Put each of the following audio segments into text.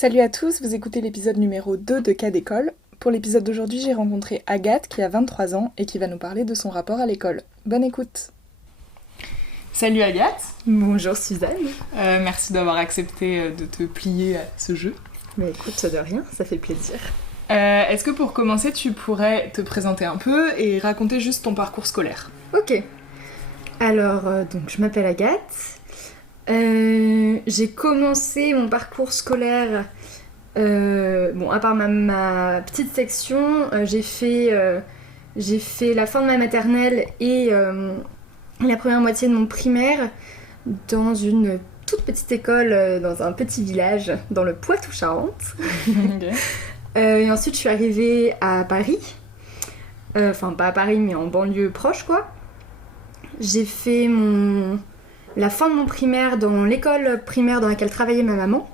Salut à tous, vous écoutez l'épisode numéro 2 de Cas d'école. Pour l'épisode d'aujourd'hui, j'ai rencontré Agathe qui a 23 ans et qui va nous parler de son rapport à l'école. Bonne écoute. Salut Agathe. Bonjour Suzanne. Merci d'avoir accepté de te plier à ce jeu. Mais écoute, de rien, ça fait plaisir. Est-ce que pour commencer, tu pourrais te présenter un peu et raconter juste ton parcours scolaire ? Ok. Alors, donc je m'appelle Agathe. J'ai commencé mon parcours scolaire, à part ma petite section, j'ai fait la fin de ma maternelle et la première moitié de mon primaire dans une toute petite école dans un petit village dans le Poitou-Charentes. Okay. Et ensuite je suis arrivée à Paris, enfin pas à Paris mais en banlieue proche quoi. J'ai fait la fin de mon primaire dans l'école primaire dans laquelle travaillait ma maman,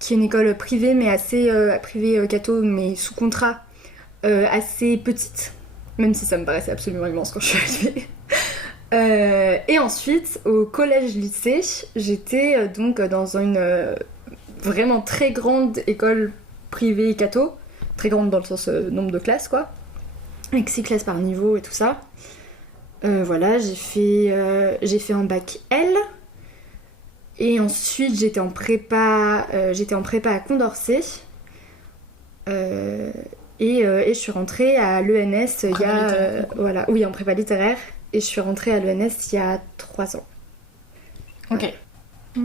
qui est une école privée mais assez privée catho mais sous contrat, assez petite, même si ça me paraissait absolument immense quand je suis arrivée. Et ensuite au collège-lycée, j'étais donc dans une vraiment très grande école privée catho, très grande dans le sens nombre de classes quoi, avec 6 classes par niveau et tout ça. Voilà, j'ai fait un bac L et ensuite j'étais en prépa à Condorcet et je suis rentrée à l'ENS il y a en prépa littéraire et je suis rentrée à l'ENS il y a 3 ans. Ok.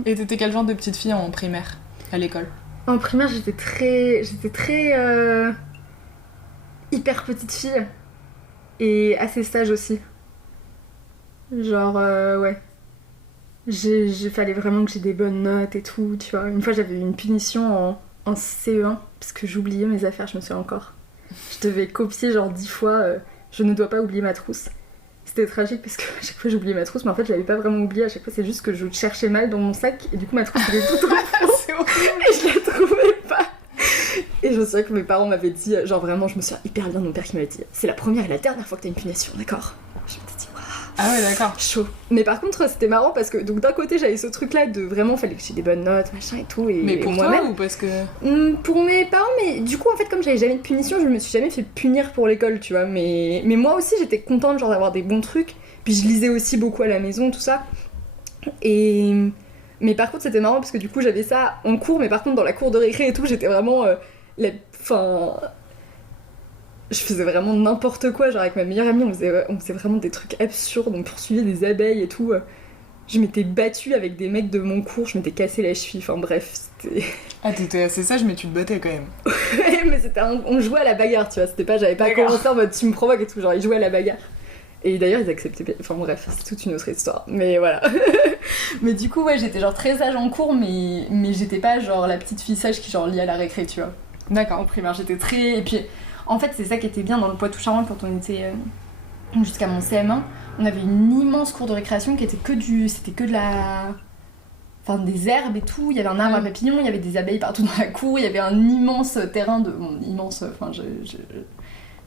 Et t'étais quel genre de petite fille en primaire à l'école ? En primaire j'étais très hyper petite fille et assez sage aussi. Genre, ouais. Fallait vraiment que j'ai des bonnes notes et tout, tu vois. Une fois, j'avais eu une punition en CE1, parce que j'oubliais mes affaires, je me souviens encore. Je devais copier genre 10 fois, je ne dois pas oublier ma trousse. C'était tragique, parce que à chaque fois, j'oubliais ma trousse, mais en fait, je l'avais pas vraiment oubliée. À chaque fois, c'est juste que je cherchais mal dans mon sac, et du coup, ma trousse était tout en fond. C'est horrible. Et je la trouvais pas. Et je me souviens que mes parents m'avaient dit, genre vraiment, je me souviens hyper bien de mon père qui m'avait dit « C'est la première et la dernière fois que t'as une punition, d'accord ?» Je me suis dit « Waouh !» Ah ouais, d'accord. Chaud. Mais par contre, c'était marrant parce que donc d'un côté, j'avais ce truc-là de vraiment, fallait que j'ai des bonnes notes, machin et tout. Mais pour moi-même. toi ou parce que... Pour mes parents, mais du coup, en fait, comme j'avais jamais de punition, je me suis jamais fait punir pour l'école, tu vois. Mais moi aussi, j'étais contente genre d'avoir des bons trucs. Puis je lisais aussi beaucoup à la maison, tout ça. Mais par contre, c'était marrant parce que du coup, j'avais ça en cours, mais par contre, dans la cour de récré et tout, j'étais vraiment... je faisais vraiment n'importe quoi, genre avec ma meilleure amie, on faisait vraiment des trucs absurdes, on poursuivait des abeilles et tout. Je m'étais battue avec des mecs de mon cours, je m'étais cassé la cheville, enfin bref, c'était... Ah, t'étais assez sage, mais tu te battais quand même. Ouais, mais on jouait à la bagarre, tu vois, c'était pas, j'avais pas commencé en mode tu me provoques et tout, genre ils jouaient à la bagarre. Et d'ailleurs ils acceptaient pas, enfin bref, c'est toute une autre histoire, mais voilà. Mais du coup, ouais, j'étais genre très sage en cours, mais j'étais pas genre la petite fille sage qui genre lit à la récré, tu vois. D'accord. En primaire, j'étais très... Et puis... En fait, c'est ça qui était bien dans le Poitou-Charentes quand on était jusqu'à mon CM1. On avait une immense cour de récréation qui était c'était que de la... Enfin, des herbes et tout. Il y avait un arbre à papillons, il y avait des abeilles partout dans la cour, il y avait un immense terrain de... Bon, immense... Enfin,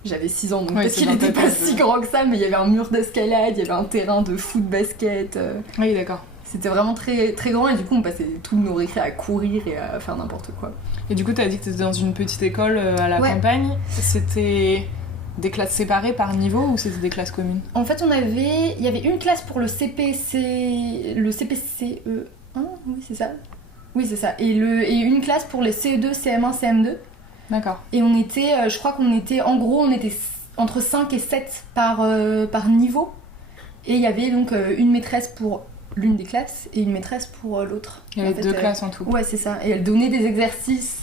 j'avais 6 ans, donc peut-être qu'il n'était pas si grand que ça, mais il y avait un mur d'escalade, il y avait un terrain de foot, basket... Oui, d'accord. C'était vraiment très, très grand et du coup, on passait tous nos récrés à courir et à faire n'importe quoi. Et du coup, t'as dit que t'étais dans une petite école à la campagne. C'était des classes séparées par niveau ou c'était des classes communes ? En fait, il y avait une classe pour le CPCE1, oui c'est ça. Oui c'est ça. Et une classe pour les CE2, CM1, CM2. D'accord. Et on était, je crois qu'on était, en gros, on était entre 5 et 7 par niveau. Et il y avait donc une maîtresse pour l'une des classes et une maîtresse pour l'autre. Il y avait 2 classes en tout. Ouais, c'est ça. Et elle donnait des exercices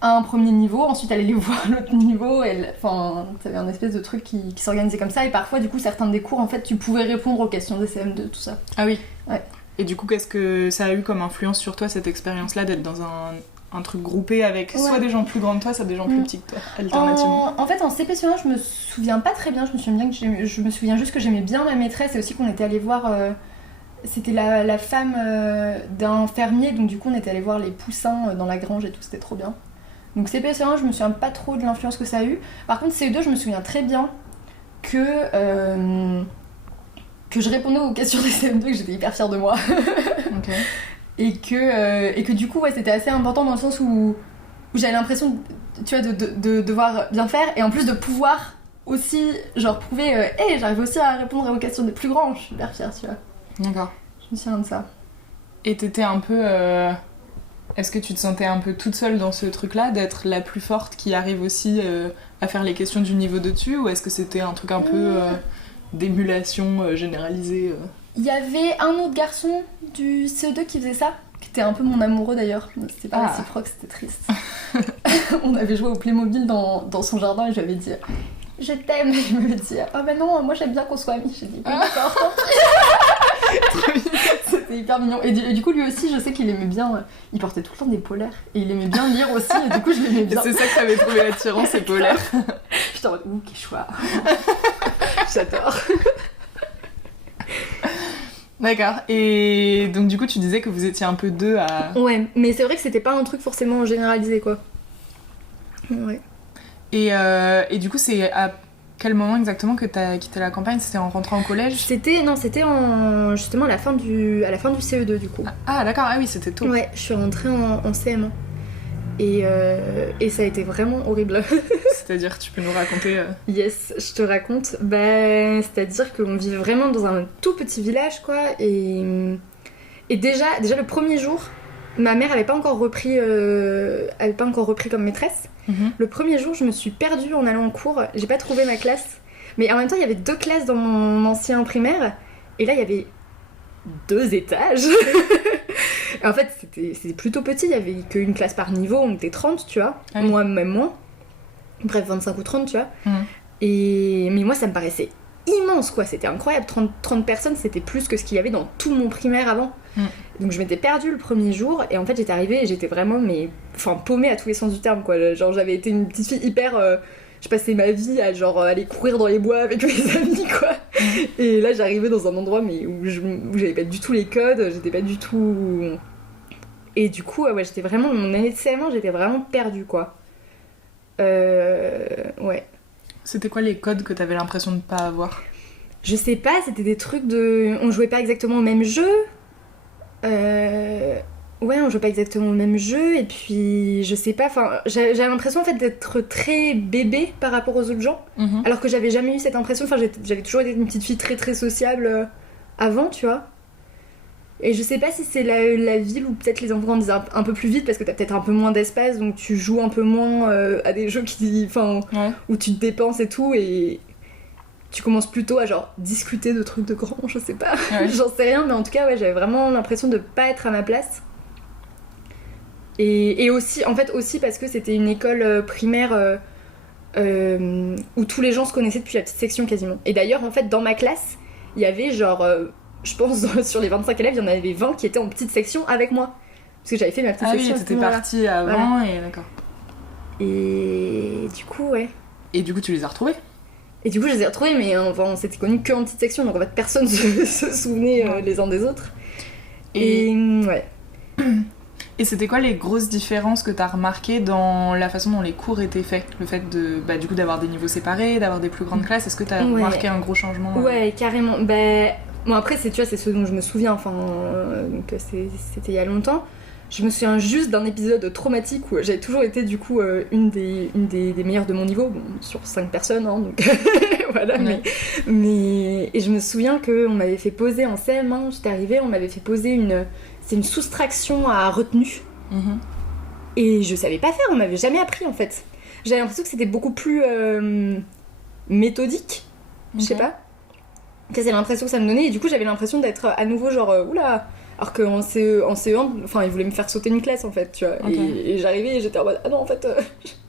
à un premier niveau, ensuite elle allait voir l'autre niveau. Enfin, t'avais un espèce de truc qui s'organisait comme ça. Et parfois, du coup, certains des cours, en fait, tu pouvais répondre aux questions des CM2, tout ça. Ah oui. Ouais. Et du coup, qu'est-ce que ça a eu comme influence sur toi, cette expérience-là, d'être dans un truc groupé avec soit des gens plus grands que toi, soit des gens plus petits que toi, alternativement. En fait, en CP1, je me souviens pas très bien. Je me souviens juste que j'aimais bien ma maîtresse et aussi qu'on était allé voir... C'était la femme d'un fermier, donc du coup on était allé voir les poussins dans la grange et tout, c'était trop bien. Donc CP1, je me souviens pas trop de l'influence que ça a eu. Par contre CE2, je me souviens très bien que je répondais aux questions des CM2, que j'étais hyper fière de moi. Ok. et que du coup ouais, c'était assez important dans le sens où j'avais l'impression tu vois, de devoir bien faire et en plus de pouvoir aussi genre prouver hey, j'arrive aussi à répondre aux questions des plus grands, je suis hyper fière, tu vois. D'accord. Je me souviens de ça. Et t'étais un peu... Est-ce que tu te sentais un peu toute seule dans ce truc-là, d'être la plus forte qui arrive aussi à faire les questions du niveau dessus, ou est-ce que c'était un truc un peu d'émulation généralisée Il y avait un autre garçon du CE2 qui faisait ça, qui était un peu mon amoureux d'ailleurs. C'était pas réciproque, c'était triste. On avait joué au Playmobil dans son jardin et j'avais dit je t'aime, et il m'avait dit ah ben non, moi j'aime bien qu'on soit amis. J'ai dit oui, d'accord. C'était hyper mignon. Et du coup, lui aussi, je sais qu'il aimait bien. Il portait tout le temps des polaires. Et il aimait bien lire aussi. Et du coup, je l'aimais bien. Et c'est ça que t'avais trouvé l'attirant, ces polaires. J'étais en mode ouh, quel choix. J'adore. D'accord. Et donc, du coup, tu disais que vous étiez un peu deux à. Ouais, mais c'est vrai que c'était pas un truc forcément généralisé, quoi. Ouais. Et du coup, c'est à quel moment exactement que t'as quitté la campagne ? C'était en rentrant au collège ? C'était justement à la fin du CE2 du coup. Ah d'accord, ah oui, c'était tôt. Ouais, je suis rentrée en CM1. Et ça a été vraiment horrible. C'est-à-dire, tu peux nous raconter Yes, je te raconte. C'est-à-dire qu'on vit vraiment dans un tout petit village, quoi. Et déjà le premier jour, ma mère avait pas encore repris comme maîtresse. Le premier jour, je me suis perdue en allant en cours. J'ai pas trouvé ma classe. Mais en même temps, il y avait 2 classes dans mon ancien primaire. Et là, il y avait 2 étages. Et en fait, c'était plutôt petit. Il y avait qu'une classe par niveau. On était 30, tu vois. Ah oui. Moi, même moins. Bref, 25 ou 30, tu vois. Mais moi, ça me paraissait immense, quoi. C'était incroyable. 30 personnes, c'était plus que ce qu'il y avait dans tout mon primaire avant. Donc je m'étais perdue le premier jour et en fait j'étais arrivée et j'étais vraiment paumée à tous les sens du terme, quoi. Genre j'avais été une petite fille hyper je passais ma vie à genre aller courir dans les bois avec mes amis, quoi. Et là j'arrivais dans un endroit mais où j'avais pas du tout les codes, j'étais pas du tout. Et du coup ouais, j'étais vraiment mon année de CM1, j'étais vraiment perdue, quoi. Ouais. C'était quoi les codes que t'avais l'impression de pas avoir ? Je sais pas, c'était des trucs on jouait pas exactement au même jeu. Ouais, on jouait pas exactement au même jeu, et puis je sais pas, j'avais l'impression en fait d'être très bébé par rapport aux autres gens, alors que j'avais jamais eu cette impression, j'avais toujours été une petite fille très très sociable avant, tu vois. Et je sais pas si c'est la ville où peut-être les enfants grandissent un peu plus vite parce que t'as peut-être un peu moins d'espace, donc tu joues un peu moins à des jeux où tu te dépenses et tout, et tu commences plutôt à genre discuter de trucs de grands, je sais pas, j'en sais rien, mais en tout cas ouais, j'avais vraiment l'impression de pas être à ma place. Et aussi, en fait, aussi parce que c'était une école primaire où tous les gens se connaissaient depuis la petite section quasiment. Et d'ailleurs, en fait, dans ma classe, il y avait genre, je pense sur les 25 élèves, il y en avait 20 qui étaient en petite section avec moi. Parce que j'avais fait ma petite section. Ah oui, t'étais partie avant, voilà. Et d'accord. Et du coup, ouais. Et du coup, tu les as retrouvés ? Et du coup, je les ai retrouvés, mais on s'était connus que en petite section, donc en fait, personne se souvenait les uns des autres. Et ouais. Et c'était quoi les grosses différences que t'as remarquées dans la façon dont les cours étaient faits ? Le fait de, du coup, d'avoir des niveaux séparés, d'avoir des plus grandes classes, est-ce que t'as remarqué un gros changement ? Ouais, carrément. Bon, après, c'est ce dont je me souviens, donc c'était il y a longtemps. Je me souviens juste d'un épisode traumatique où j'avais toujours été du coup une des meilleures de mon niveau, bon, sur 5 personnes, hein, donc voilà, ouais. mais et je me souviens qu'on m'avait fait poser en CM1, j'étais arrivée, on m'avait fait poser une soustraction à retenue, et je savais pas faire, on m'avait jamais appris en fait. J'avais l'impression que c'était beaucoup plus méthodique, je sais pas. C'est l'impression que ça me donnait, et du coup j'avais l'impression d'être à nouveau genre oula. Alors qu'en CE1, ils voulaient me faire sauter une classe en fait, tu vois. Okay. Et j'arrivais et j'étais en mode ah non, en fait,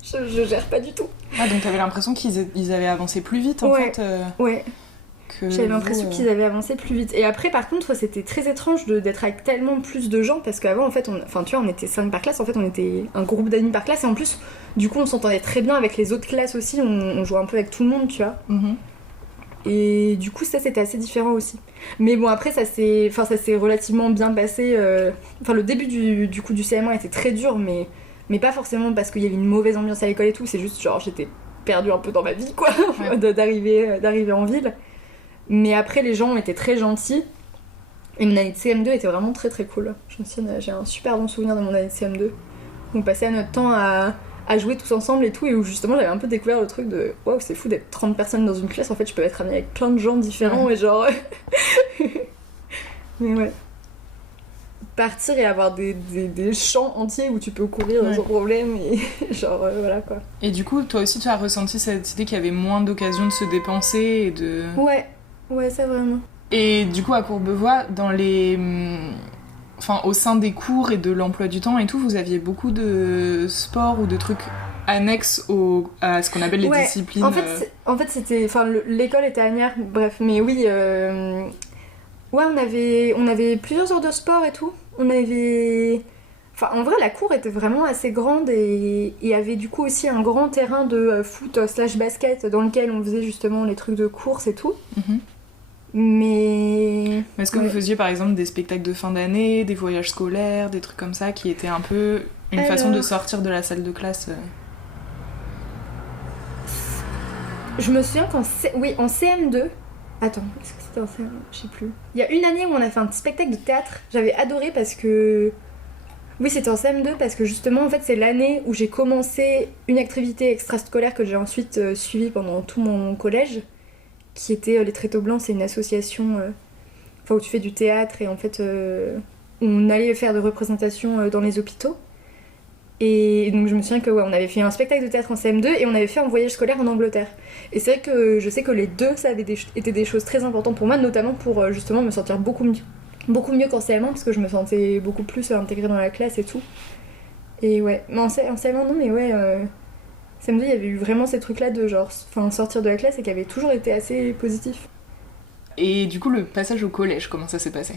je gère pas du tout. Ah, donc t'avais l'impression qu'ils avaient avancé plus vite en fait Ouais. J'avais l'impression qu'ils avaient avancé plus vite. Et après, par contre, c'était très étrange d'être avec tellement plus de gens parce qu'avant, en fait, on était 5 par classe, en fait, on était un groupe d'amis par classe et en plus, du coup, on s'entendait très bien avec les autres classes aussi, on jouait un peu avec tout le monde, tu vois. Et du coup, ça, c'était assez différent aussi. Mais bon, après, ça s'est relativement bien passé. Le début du CM1 était très dur, mais pas forcément parce qu'il y avait une mauvaise ambiance à l'école et tout. C'est juste, genre, j'étais perdue un peu dans ma vie, quoi, d'arriver en ville. Mais après, les gens étaient très gentils. Et mon année de CM2 était vraiment très très cool. Je me souviens, j'ai un super bon souvenir de mon année de CM2. On passait notre temps à jouer tous ensemble et tout, et où justement j'avais un peu découvert le truc de waouh, c'est fou d'être 30 personnes dans une classe, en fait je peux être amie avec plein de gens différents et genre. Mais ouais. Partir et avoir des champs entiers où tu peux courir sans problème et genre voilà quoi. Et du coup, toi aussi tu as ressenti cette idée qu'il y avait moins d'occasions de se dépenser et de... Ouais, ça vraiment. Et du coup, à Courbevoie, dans les... Enfin, au sein des cours et de l'emploi du temps et tout, vous aviez beaucoup de sports ou de trucs annexes à ce qu'on appelle les disciplines. En fait c'était... Enfin, l'école était à Agnières, bref, mais oui... Ouais, on avait plusieurs heures de sport et tout. On avait... Enfin, en vrai, la cour était vraiment assez grande et avait du coup aussi un grand terrain de foot / basket dans lequel on faisait justement les trucs de course et tout. Mm-hmm. Mais est-ce que vous faisiez par exemple des spectacles de fin d'année, des voyages scolaires, des trucs comme ça qui étaient un peu une façon de sortir de la salle de classe Je me souviens qu'en en CM2... Attends, est-ce que c'était en CM2 ? Je sais plus. Il y a une année où on a fait un petit spectacle de théâtre. J'avais adoré parce que... Oui, c'était en CM2 parce que justement, en fait, c'est l'année où j'ai commencé une activité extrascolaire que j'ai ensuite suivie pendant tout mon collège, qui était Les Tréteaux Blancs. C'est une association où tu fais du théâtre et en fait, on allait faire des représentations dans les hôpitaux. Et donc je me souviens que on avait fait un spectacle de théâtre en CM2 et on avait fait un voyage scolaire en Angleterre. Et c'est vrai que je sais que les deux, ça avait été des choses très importantes pour moi, notamment pour justement me sentir beaucoup mieux qu'en CM1, parce que je me sentais beaucoup plus intégrée dans la classe et tout. Et ouais, mais en CM1 non, mais ouais, CM2 il y avait eu vraiment ces trucs là de genre sortir de la classe et qui avait toujours été assez positif. Et du coup le passage au collège, comment ça s'est passé?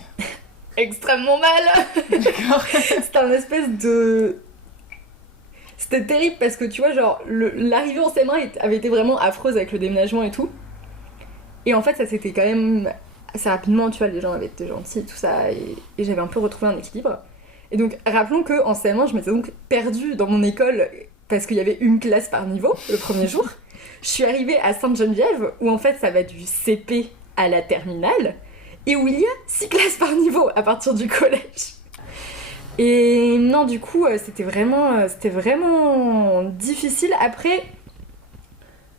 Extrêmement mal. D'accord. C'était un espèce de... C'était terrible parce que tu vois, genre, l'arrivée en CM1 avait été vraiment affreuse avec le déménagement et tout. Et en fait, ça s'était quand même assez rapidement, tu vois, les gens avaient été gentils et tout ça, et j'avais un peu retrouvé un équilibre. Et donc, rappelons qu'en CM1, je m'étais donc perdue dans mon école parce qu'il y avait une classe par niveau le premier jour. Je suis arrivée à Sainte-Geneviève, où en fait, ça va du CP à la terminale, et où il y a 6 classes par niveau à partir du collège. Et non, du coup, c'était vraiment difficile. Après,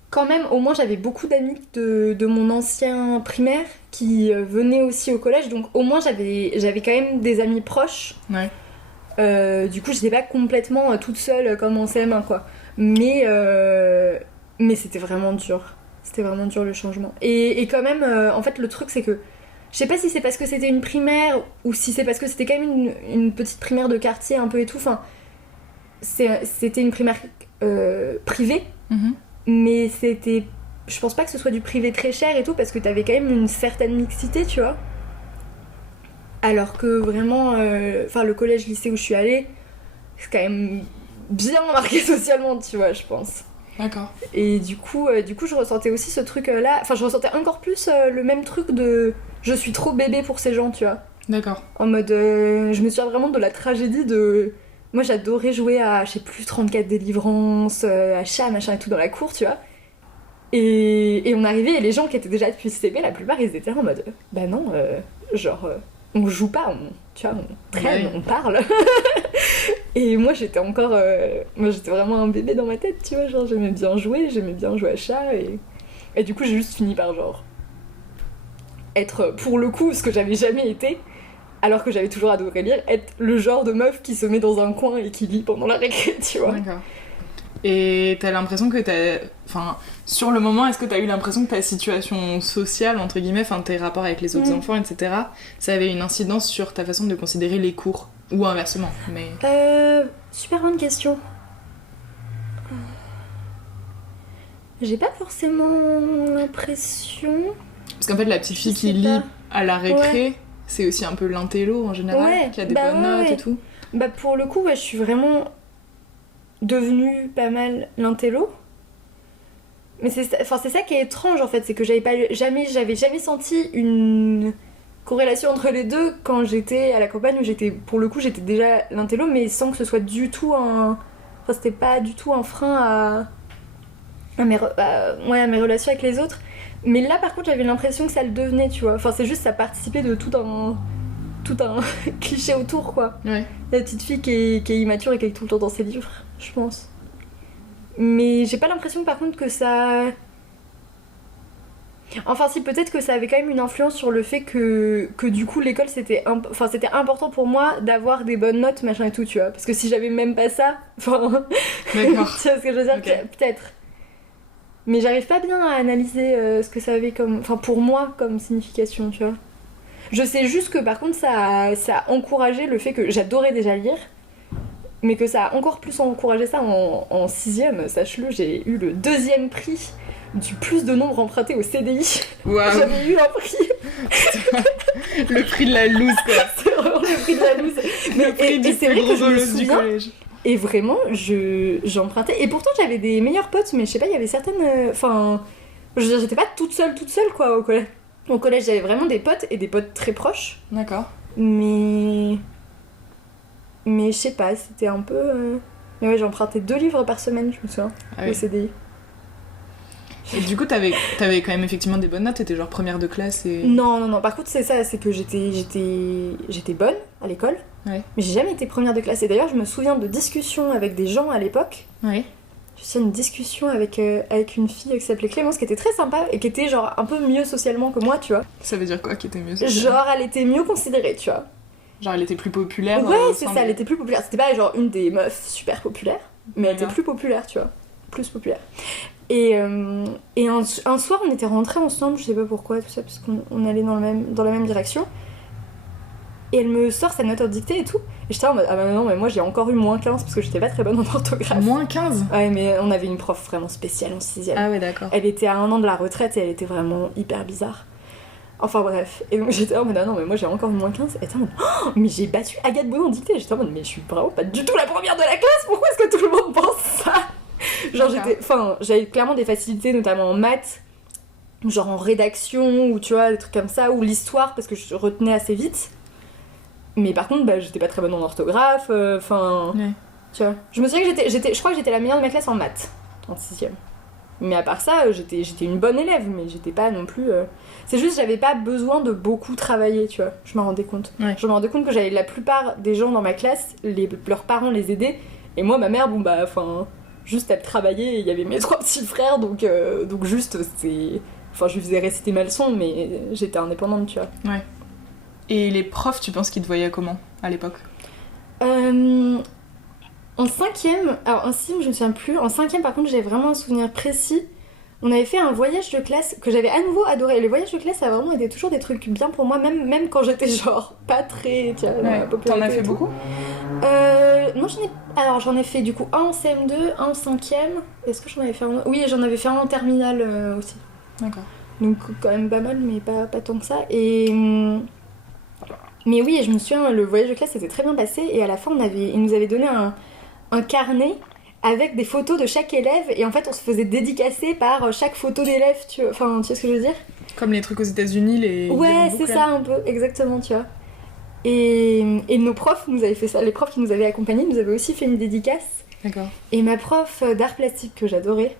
quand même, au moins, j'avais beaucoup d'amis de mon ancien primaire qui venaient aussi au collège. Donc, au moins, j'avais quand même des amis proches. Ouais. Du coup, j'étais pas complètement toute seule comme en CM1, quoi. Mais c'était vraiment dur. C'était vraiment dur, le changement. Et quand même, en fait, le truc, c'est que je sais pas si c'est parce que c'était une primaire ou si c'est parce que c'était quand même une petite primaire de quartier un peu et tout. Enfin, c'était une primaire privée, mais c'était... Je pense pas que ce soit du privé très cher et tout parce que t'avais quand même une certaine mixité, tu vois. Alors que vraiment, le collège-lycée où je suis allée, c'est quand même bien marqué socialement, tu vois, je pense. D'accord. Et du coup, je ressentais aussi ce truc-là. Enfin, je ressentais encore plus le même truc de... Je suis trop bébé pour ces gens, tu vois. D'accord. En mode... je me souviens vraiment de la tragédie de... Moi, j'adorais jouer à, je sais plus, 34 délivrances, à chat, machin et tout dans la cour, tu vois. Et on arrivait, et les gens qui étaient déjà depuis CP, la plupart, ils étaient là en mode... Bah non, on joue pas, tu vois, on traîne, ouais. On parle. Et moi, j'étais encore... moi, j'étais vraiment un bébé dans ma tête, tu vois. Genre, j'aimais bien jouer à chat, et du coup, j'ai juste fini par, genre... être, pour le coup, ce que j'avais jamais été, alors que j'avais toujours adoré lire, être le genre de meuf qui se met dans un coin et qui lit pendant la récré, tu vois. D'accord. Et t'as l'impression que Enfin, sur le moment, est-ce que t'as eu l'impression que ta situation sociale, entre guillemets, enfin, tes rapports avec les autres enfants, etc., ça avait une incidence sur ta façon de considérer les cours? Ou inversement, mais... Super bonne question. J'ai pas forcément l'impression... Parce qu'en fait, la petite fille qui lit à la récré, c'est aussi un peu l'intello en général, qui a des bonnes notes et tout. Bah pour le coup, je suis vraiment devenue pas mal l'intello. Mais c'est ça qui est étrange en fait, c'est que j'avais jamais senti une corrélation entre les deux quand j'étais à la campagne où pour le coup j'étais déjà l'intello, mais sans que ce soit du tout c'était pas du tout un frein à mes relations avec les autres. Mais là par contre j'avais l'impression que ça le devenait, tu vois. Enfin c'est juste ça participait de tout tout un cliché autour, quoi. Ouais. La petite fille qui est immature et qui est tout le temps dans ses livres, je pense. Mais j'ai pas l'impression par contre que ça... Enfin si, peut-être que ça avait quand même une influence sur le fait que du coup l'école c'était important pour moi d'avoir des bonnes notes, machin et tout, tu vois. Parce que si j'avais même pas ça, enfin... D'accord. Tu vois ce que je veux dire, Ok. peut-être. Mais j'arrive pas bien à analyser ce que ça avait comme... Enfin pour moi comme signification, tu vois. Je sais juste que par contre ça a encouragé le fait que j'adorais déjà lire, mais que ça a encore plus encouragé ça en 6ème, sache-le, j'ai eu le 2e prix du plus de nombre emprunté au CDI. Waouh. J'avais eu un prix, Le prix de la loose, quoi. c'est vraiment le prix de la loose. Le prix du c'est plus vrai que gros je me bolos du souviens, collège. et vraiment j'empruntais, et pourtant j'avais des meilleurs potes, mais je sais pas, il y avait certaines... Enfin, je veux dire, j'étais pas toute seule quoi au collège. Au collège j'avais vraiment des potes, et des potes très proches, D'accord. mais je sais pas, c'était un peu... Mais ouais, j'empruntais 2 livres par semaine, je me souviens, Ah au oui. CDI. Et du coup, t'avais quand même effectivement des bonnes notes, t'étais genre première de classe et... Non, par contre c'est ça, c'est que j'étais bonne à l'école, Ouais. mais j'ai jamais été première de classe. Et d'ailleurs je me souviens de discussions avec des gens à l'époque. Ouais. Je me souviens d'une discussion avec une fille qui s'appelait Clémence, qui était très sympa et qui était genre un peu mieux socialement que moi, tu vois. Ça veut dire quoi qui était mieux ça Genre elle était mieux considérée, tu vois. Genre elle était plus populaire Ouais, au c'est sein ça, de- elle était plus populaire. C'était pas genre une des meufs super populaires, mais elle était D'accord. plus populaire, tu vois. Plus populaire. Et un soir, on était rentrés ensemble, je sais pas pourquoi, tout ça, parce qu'on allait dans la même direction. Et elle me sort sa note en dictée et tout. Et j'étais en mode, ah bah non, mais moi j'ai encore eu moins 15 parce que j'étais pas très bonne en orthographe. Moins 15. Ouais, mais on avait une prof vraiment spéciale en 6ème. Ah ouais, d'accord. Elle était à 1 an de la retraite et elle était vraiment hyper bizarre. Enfin bref. Et donc j'étais en mode, ah non, mais moi j'ai encore eu moins 15. Et elle était en mode, oh, mais j'ai battu Agathe Boudon en dictée. J'étais en mode, mais je suis vraiment pas du tout la première de la classe, pourquoi est-ce que tout le monde pense ça? Genre j'avais clairement des facilités, notamment en maths, genre en rédaction, ou tu vois, des trucs comme ça, ou l'histoire, parce que je retenais assez vite. Mais par contre, bah, j'étais pas très bonne en orthographe, enfin... Ouais. Tu vois. Je me souviens que je crois que j'étais la meilleure de ma classe en maths, en 6ème. Mais à part ça, j'étais une bonne élève, mais j'étais pas non plus... C'est juste, j'avais pas besoin de beaucoup travailler, tu vois. Je m'en rendais compte. Ouais. Je me rendais compte que j'avais la plupart des gens dans ma classe, leurs parents les aidaient, et moi, ma mère, bon bah, enfin... Juste, elle travaillait, et il y avait mes 3 petits frères, donc juste, c'est... Enfin, je lui faisais réciter ma leçon, mais j'étais indépendante, tu vois. Ouais. Et les profs, tu penses qu'ils te voyaient comment à l'époque? En 5ème, alors en 6ème, je me souviens plus. En 5ème, par contre, j'ai vraiment un souvenir précis. On avait fait un voyage de classe que j'avais à nouveau adoré. Les voyages de classe, ça a vraiment été toujours des trucs bien pour moi, même quand j'étais genre pas très, tu vois, dans la Ouais. popularité T'en as et fait tout. beaucoup? Non, j'en ai fait du coup un en CM2, un en 5ème. Est-ce que j'en avais fait un? Oui, j'en avais fait un en terminale aussi. D'accord. Donc quand même pas mal, mais pas tant que ça. Mais oui, et je me souviens, le voyage de classe s'était très bien passé, et à la fin, il nous avait donné un carnet avec des photos de chaque élève, et en fait, on se faisait dédicacer par chaque photo d'élève, tu vois. Enfin, tu vois ce que je veux dire? Comme les trucs aux États-Unis, les. Ouais, les c'est boucles, ça un peu, exactement, tu vois. Et nos profs nous avaient fait ça, les profs qui nous avaient accompagnés nous avaient aussi fait une dédicace. D'accord. Et ma prof d'art plastique que j'adorais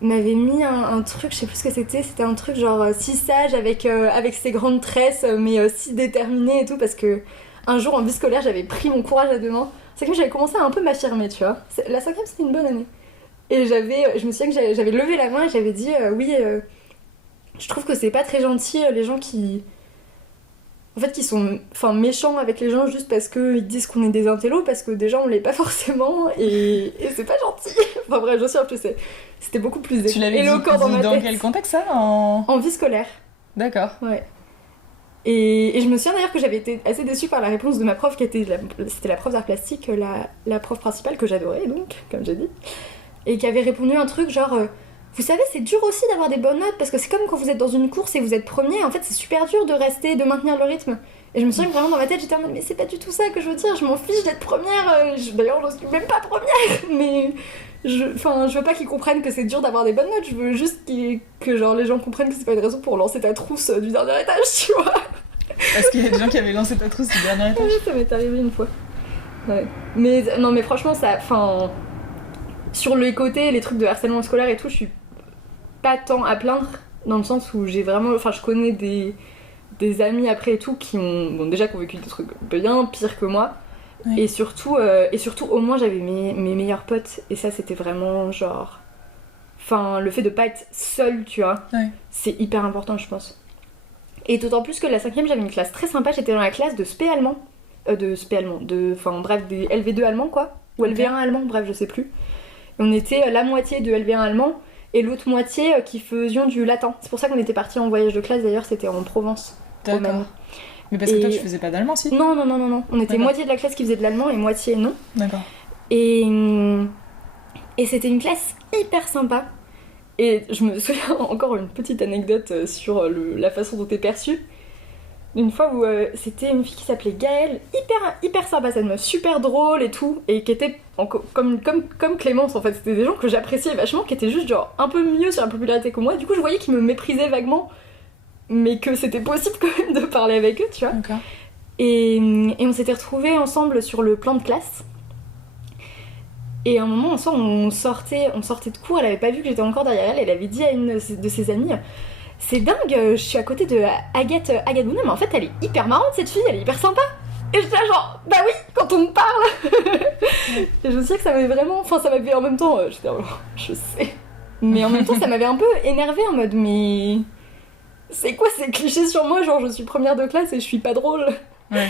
m'avait mis un truc, je sais plus ce que c'était un truc genre si sage avec ses grandes tresses, mais si déterminé et tout, parce que un jour en vie scolaire j'avais pris mon courage à 2 mains. C'est que j'avais commencé à un peu m'affirmer, tu vois. La 5ème c'était une bonne année. Et je me souviens que j'avais levé la main et j'avais dit oui, je trouve que c'est pas très gentil les gens qui... En fait, qui sont méchants avec les gens juste parce qu'ils disent qu'on est des intellos, parce que déjà on l'est pas forcément, et c'est pas gentil. Enfin bref, je suis un peu... C'était beaucoup plus Tu l'avais éloquent dans ma dans tête. quel contexte ça En vie scolaire, D'accord. ouais. Et je me souviens d'ailleurs que j'avais été assez déçue par la réponse de ma prof, c'était la prof d'art plastique, la prof principale que j'adorais, donc, comme j'ai dit, et qui avait répondu un truc genre... Vous savez, c'est dur aussi d'avoir des bonnes notes, parce que c'est comme quand vous êtes dans une course et vous êtes premier, en fait c'est super dur de rester, de maintenir le rythme. Et je me souviens que vraiment dans ma tête j'étais en mode, mais c'est pas du tout ça que je veux dire, je m'en fiche d'être première, d'ailleurs je suis même pas première, mais je veux pas qu'ils comprennent que c'est dur d'avoir des bonnes notes, je veux juste que genre les gens comprennent que c'est pas une raison pour lancer ta trousse du dernier étage, tu vois. Parce qu'il y a des gens qui avaient lancé ta trousse du dernier étage. Oui, ça m'est arrivé une fois. Ouais. Mais non, mais franchement, sur les côtés, les trucs de harcèlement scolaire et tout, je suis pas tant à plaindre, dans le sens où j'ai vraiment... Enfin, je connais des des amis après et tout qui ont vécu des trucs bien pires que moi. Ouais. Et surtout, au moins j'avais mes meilleurs potes. Et ça, c'était vraiment genre. Enfin, le fait de pas être seule, tu vois, c'est hyper important, je pense. Et d'autant plus que la 5ème, j'avais une classe très sympa. J'étais dans la classe de spé allemand. Enfin, bref, des LV2 allemands, quoi. Ou LV1 allemand, bref, je sais plus. Et on était la moitié de LV1 allemand et l'autre moitié qui faisions du latin. C'est pour ça qu'on était partis en voyage de classe, d'ailleurs, c'était en Provence. D'accord. Mais parce que toi, tu faisais pas d'allemand, si ? Non. On était moitié de la classe qui faisait de l'allemand et moitié non. D'accord. Et c'était une classe hyper sympa. Et je me souviens encore une petite anecdote sur la façon dont t'es perçue. Une fois où c'était une fille qui s'appelait Gaëlle, hyper sympa cette meuf, super drôle et tout, et qui était comme Clémence en fait. C'était des gens que j'appréciais vachement, qui étaient juste genre un peu mieux sur la popularité que moi. Du coup, je voyais qu'ils me méprisaient vaguement, mais que c'était possible quand même de parler avec eux, tu vois. D'accord. Et on s'était retrouvés ensemble sur le plan de classe. Et à un moment, on sortait de cours, elle avait pas vu que j'étais encore derrière elle, elle avait dit à une de ses amies « C'est dingue, je suis à côté de Agathe Bouna, mais en fait elle est hyper marrante cette fille, elle est hyper sympa !» Et j'étais là genre « Bah oui, quand on me parle !» Et je me souviens que ça m'avait vraiment... Enfin ça m'avait en même temps, j'étais là, je sais. Mais en même temps ça m'avait un peu énervée en mode « Mais... c'est quoi ces clichés sur moi, genre je suis première de classe et je suis pas drôle !» Ouais.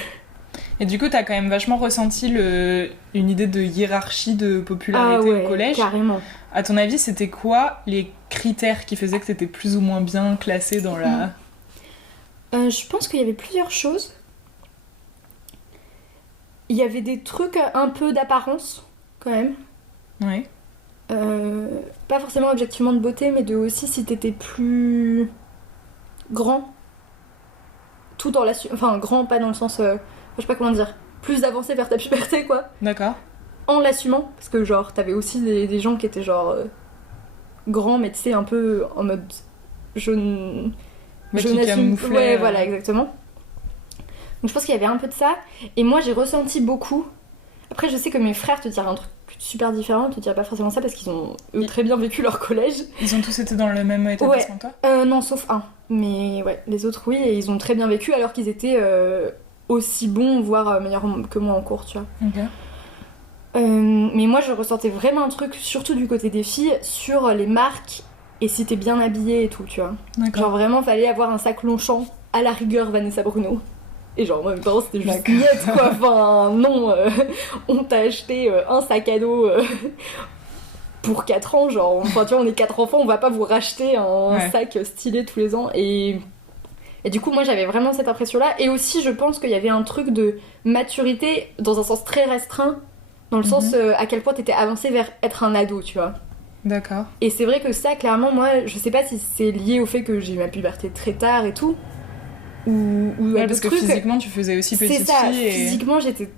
Et du coup, t'as quand même vachement ressenti une idée de hiérarchie de popularité au collège. Carrément. À ton avis, c'était quoi les critères qui faisaient que t'étais plus ou moins bien classée dans la... Je pense qu'il y avait plusieurs choses. Il y avait des trucs un peu d'apparence, quand même. Ouais. Pas forcément objectivement de beauté, mais de aussi si t'étais plus grand. Tout en enfin, grand, pas dans le sens... je sais pas comment dire, plus avancé vers ta puberté, quoi. D'accord. En l'assumant, parce que genre, t'avais aussi des gens qui étaient genre grands, mais tu sais, un peu en mode je n'assume... Ouais, voilà, exactement. Donc je pense qu'il y avait un peu de ça, et moi j'ai ressenti beaucoup. Après, je sais que mes frères te diraient un truc super différent, te diraient pas forcément ça, parce qu'ils ont eux, très bien vécu leur collège. Ils ont tous été dans le même établissement que toi ? Non, sauf un. Mais ouais, les autres oui, et ils ont très bien vécu, alors qu'ils étaient... aussi bon, voire meilleur que moi en cours, tu vois. Ok. Mais moi, je ressentais vraiment un truc, surtout du côté des filles, sur les marques et si t'es bien habillée et tout, tu vois. D'accord. Genre vraiment, fallait avoir un sac Longchamp, à la rigueur Vanessa Bruno. Et genre, moi, mes parents, c'était juste niette, quoi. Enfin, non, on t'a acheté un sac à dos pour 4 ans, genre. Enfin, tu vois, on est 4 enfants, on va pas vous racheter un sac stylé tous les ans. Et du coup, moi, j'avais vraiment cette impression-là. Et aussi, je pense qu'il y avait un truc de maturité dans un sens très restreint, dans le sens à quel point t'étais avancée vers être un ado, tu vois. D'accord. Et c'est vrai que ça, clairement, moi, je sais pas si c'est lié au fait que j'ai eu ma puberté très tard et tout, ou ouais, parce que trucs. Physiquement, tu faisais aussi petite fille. C'est ça, physiquement, j'étais...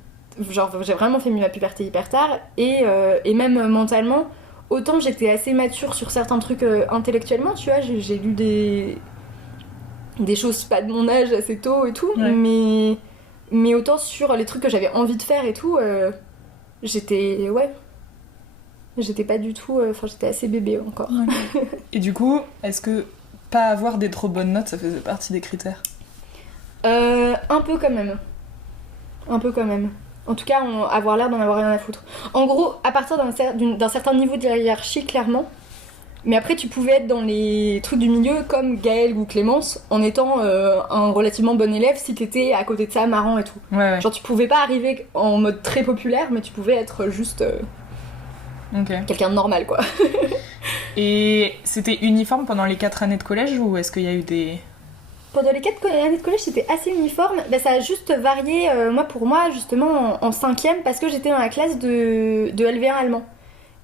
Genre, j'ai vraiment fait ma puberté hyper tard, et même mentalement, autant j'étais assez mature sur certains trucs intellectuellement, tu vois, j'ai lu des choses pas de mon âge assez tôt et tout, mais autant sur les trucs que j'avais envie de faire et tout, j'étais pas du tout, enfin j'étais assez bébé encore. Ouais. Et du coup, est-ce que pas avoir des trop bonnes notes, ça faisait partie des critères ? Un peu quand même. En tout cas, avoir l'air d'en avoir rien à foutre. En gros, à partir d'un certain niveau de hiérarchie, clairement. Mais après, tu pouvais être dans les trucs du milieu, comme Gaëlle ou Clémence, en étant un relativement bon élève si t'étais à côté de ça marrant et tout. Ouais. Genre, tu pouvais pas arriver en mode très populaire, mais tu pouvais être juste quelqu'un de normal, quoi. Et c'était uniforme pendant les 4 années de collège, ou est-ce qu'il y a eu des... Pendant les 4 années de collège, c'était assez uniforme. Bah, ça a juste varié, pour moi, justement, en 5ème, parce que j'étais dans la classe de LV1 allemand.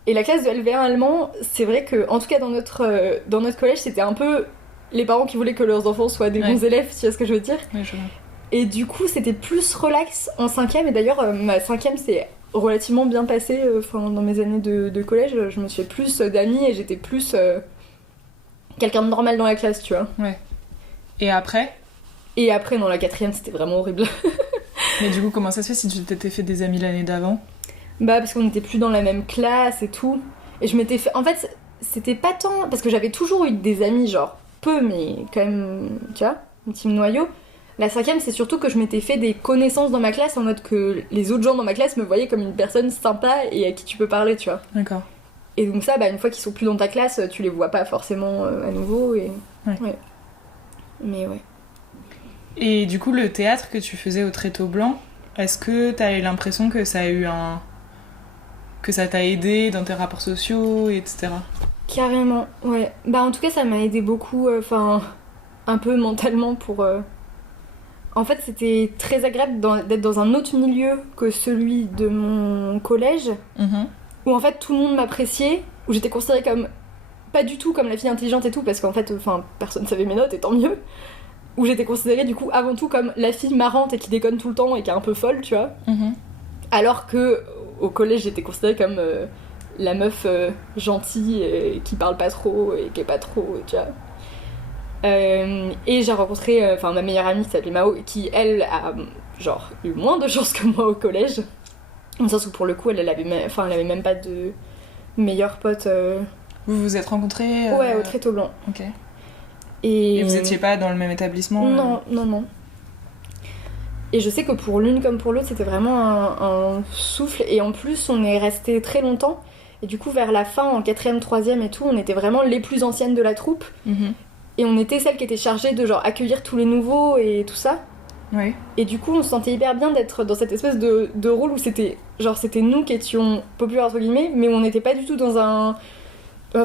Et la classe de LV1 allemand, c'est vrai que, en tout cas dans notre collège, c'était un peu les parents qui voulaient que leurs enfants soient des bons élèves, tu vois ce que je veux dire ? Oui, je vois. Et du coup, c'était plus relax en 5ème, et d'ailleurs, ma 5ème, c'est relativement bien passé. Dans mes années de collège, je me suis fait plus d'amis, et j'étais plus quelqu'un de normal dans la classe, tu vois. Ouais. Et après ? Et après, dans la 4ème, c'était vraiment horrible. Mais du coup, comment ça se fait si tu t'étais fait des amis l'année d'avant ? Bah parce qu'on était plus dans la même classe et tout. Et je m'étais fait... En fait, c'était pas tant... Parce que j'avais toujours eu des amis, genre peu, mais quand même, tu vois, un petit noyau. La 5e, c'est surtout que je m'étais fait des connaissances dans ma classe, en mode que les autres gens dans ma classe me voyaient comme une personne sympa et à qui tu peux parler, tu vois. D'accord. Et donc ça, une fois qu'ils sont plus dans ta classe, tu les vois pas forcément à nouveau. Et... Ouais. Mais ouais. Et du coup, le théâtre que tu faisais au Tréteau Blanc, est-ce que t'as eu l'impression que ça a eu que ça t'a aidé dans tes rapports sociaux, etc. Carrément, ouais. En tout cas, ça m'a aidé beaucoup, un peu mentalement pour... En fait, c'était très agréable d'être dans un autre milieu que celui de mon collège, où en fait tout le monde m'appréciait, où j'étais considérée comme... Pas du tout comme la fille intelligente et tout, parce qu'en fait, personne savait mes notes, et tant mieux. Où j'étais considérée du coup avant tout comme la fille marrante et qui déconne tout le temps et qui est un peu folle, tu vois. Alors que au collège, j'étais considérée comme la meuf gentille et qui parle pas trop et qui est pas trop, tu vois. Et j'ai rencontré ma meilleure amie qui s'appelait Mao, qui elle a genre eu moins de chance que moi au collège, dans le sens où pour le coup elle avait même pas de meilleur pote. Vous vous êtes rencontrés Ouais, au Tréteau Blanc. Ok. Et vous étiez pas dans le même établissement Non. Et je sais que pour l'une comme pour l'autre, c'était vraiment un souffle. Et en plus, on est resté très longtemps. Et du coup, vers la fin, en 4e, 3e et tout, on était vraiment les plus anciennes de la troupe. Et on était celles qui étaient chargées de genre accueillir tous les nouveaux et tout ça. Ouais. Et du coup, on se sentait hyper bien d'être dans cette espèce de rôle où c'était nous qui étions populaires entre guillemets, mais on n'était pas du tout dans un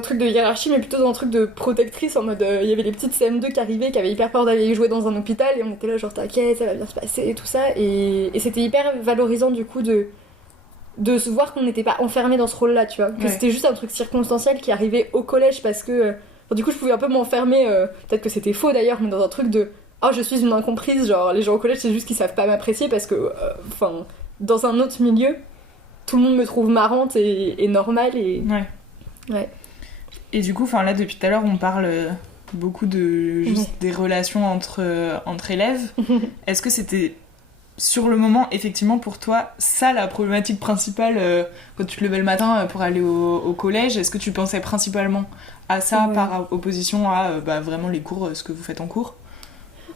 truc de hiérarchie, mais plutôt dans un truc de protectrice, en mode il y avait les petites CM2 qui arrivaient, qui avaient hyper peur d'aller jouer dans un hôpital, et on était là genre t'inquiète, ça va bien se passer et tout ça, et c'était hyper valorisant du coup de se voir qu'on n'était pas enfermé dans ce rôle là, tu vois, que c'était juste un truc circonstanciel qui arrivait au collège parce que du coup je pouvais un peu m'enfermer, peut-être que c'était faux d'ailleurs, mais dans un truc de oh je suis une incomprise, genre les gens au collège c'est juste qu'ils savent pas m'apprécier parce que dans un autre milieu tout le monde me trouve marrante et normale et ouais. Et du coup, là, depuis tout à l'heure, on parle beaucoup de juste des relations entre élèves. Est-ce que c'était, sur le moment, effectivement, pour toi, ça, la problématique principale quand tu te levais le matin pour aller au collège? Est-ce que tu pensais principalement à ça par opposition à vraiment les cours, ce que vous faites en cours?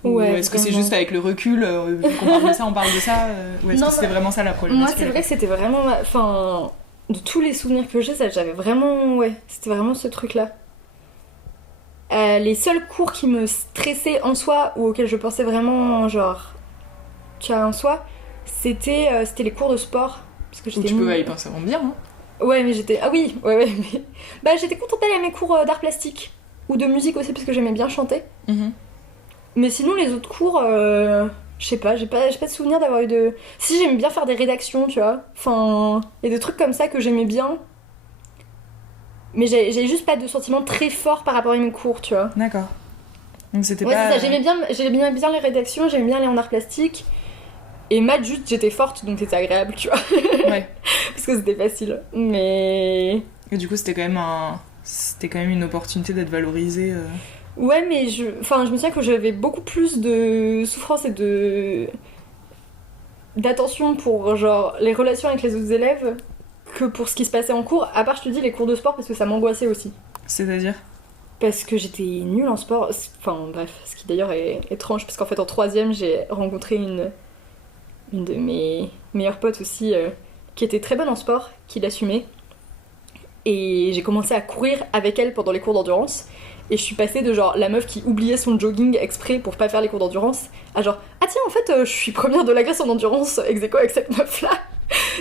Ou est-ce que c'est juste avec le recul, vu qu'on parle de ça, on parle de ça ou est-ce que c'était vraiment ça la problématique? Moi, c'est vrai que c'était vraiment... De tous les souvenirs que j'ai, j'avais vraiment... Ouais, c'était vraiment ce truc-là. Les seuls cours qui me stressaient en soi, ou auxquels je pensais vraiment, genre... Tu vois, en soi, c'était les cours de sport. Parce que tu peux y penser vraiment bien, hein. Ouais, mais j'étais... Ah oui, ouais, mais... j'étais contente d'aller à mes cours d'art plastique. Ou de musique aussi, parce que j'aimais bien chanter. Mais sinon, les autres cours... Je sais pas, j'ai pas de souvenir d'avoir eu de... Si, j'aimais bien faire des rédactions, tu vois. Il y a des trucs comme ça que j'aimais bien. Mais j'ai juste pas de sentiment très fort par rapport à mes cours, tu vois. D'accord. Donc c'était pas... c'est ça, j'aimais bien les rédactions, j'aimais bien aller en art plastique. Et maths, juste, j'étais forte, donc c'était agréable, tu vois. Ouais. Parce que c'était facile. Mais... Et du coup, c'était quand même une opportunité d'être valorisée. Ouais, mais je me souviens que j'avais beaucoup plus de souffrance et d'attention pour genre les relations avec les autres élèves que pour ce qui se passait en cours, à part je te dis les cours de sport parce que ça m'angoissait aussi. C'est-à-dire? Parce que j'étais nulle en sport, bref, ce qui d'ailleurs est étrange parce qu'en fait en 3e j'ai rencontré une de mes meilleures potes aussi qui était très bonne en sport, qui l'assumait, et j'ai commencé à courir avec elle pendant les cours d'endurance. Et je suis passée de genre la meuf qui oubliait son jogging exprès pour pas faire les cours d'endurance à genre ah tiens en fait je suis première de la classe en endurance ex aequo avec cette meuf là.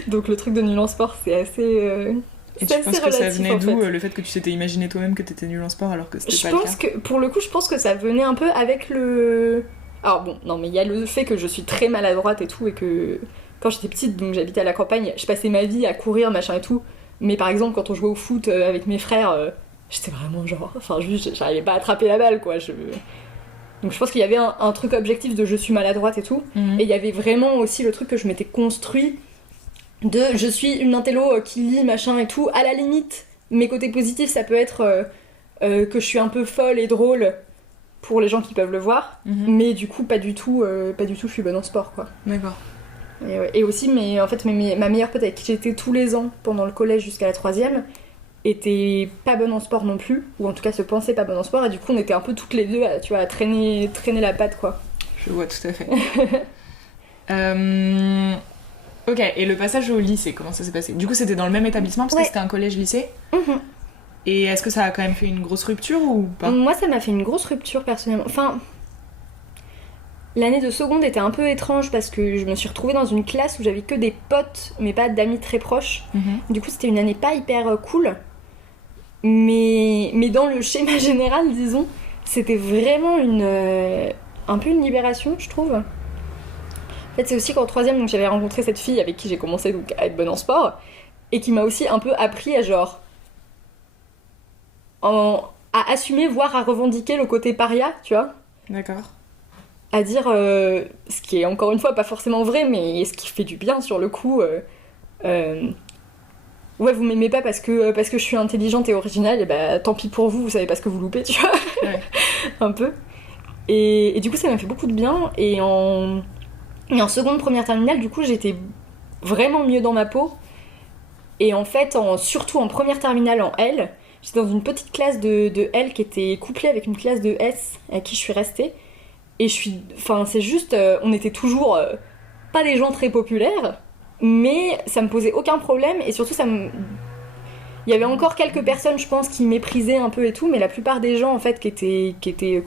Donc le truc de nul en sport c'est assez et tu penses que ça venait d'où le fait que tu t'étais imaginé toi-même que t'étais nul en sport alors que c'était pas le cas? Que pour le coup je pense que ça venait un peu avec le... Alors bon non mais il y a le fait que je suis très maladroite et tout et que quand j'étais petite donc j'habitais à la campagne je passais ma vie à courir machin et tout, mais par exemple quand on jouait au foot avec mes frères j'étais vraiment genre... juste, j'arrivais pas à attraper la balle, quoi. Donc je pense qu'il y avait un truc objectif de je suis maladroite et tout. Et il y avait vraiment aussi le truc que je m'étais construit de je suis une intello qui lit, machin et tout. À la limite, mes côtés positifs, ça peut être que je suis un peu folle et drôle pour les gens qui peuvent le voir. Mais du coup, pas du tout, je suis bonne en sport, quoi. D'accord. Et aussi, ma meilleure pote avec qui j'étais tous les ans pendant le collège jusqu'à la 3e... était pas bonne en sport non plus, ou en tout cas se pensait pas bonne en sport, et du coup on était un peu toutes les deux à traîner la patte, quoi. Je vois tout à fait. Ok, et le passage au lycée, comment ça s'est passé? Du coup, c'était dans le même établissement parce que c'était un collège-lycée. Et est-ce que ça a quand même fait une grosse rupture ou pas? Moi, ça m'a fait une grosse rupture personnellement. Enfin, l'année de seconde était un peu étrange parce que je me suis retrouvée dans une classe où j'avais que des potes, mais pas d'amis très proches. Du coup, c'était une année pas hyper cool. Mais dans le schéma général, disons, c'était vraiment un peu une libération, je trouve. En fait, c'est aussi qu'en troisième, donc, j'avais rencontré cette fille avec qui j'ai commencé donc, à être bonne en sport et qui m'a aussi un peu appris à genre... à assumer, voire à revendiquer le côté paria, tu vois. D'accord. À dire ce qui est encore une fois pas forcément vrai, mais ce qui fait du bien sur le coup. Ouais, vous m'aimez pas parce que je suis intelligente et originale, et bah tant pis pour vous, vous savez pas ce que vous loupez, tu vois. Ouais. Un peu. Et du coup, ça m'a fait beaucoup de bien. Et en seconde, première terminale, du coup, j'étais vraiment mieux dans ma peau. Et en fait, surtout en première terminale en L, j'étais dans une petite classe de L qui était couplée avec une classe de S à qui je suis restée. Et c'est juste, on était toujours pas des gens très populaires, mais ça me posait aucun problème. Et surtout, il y avait encore quelques personnes, je pense, qui méprisaient un peu et tout, mais la plupart des gens, en fait, qui étaient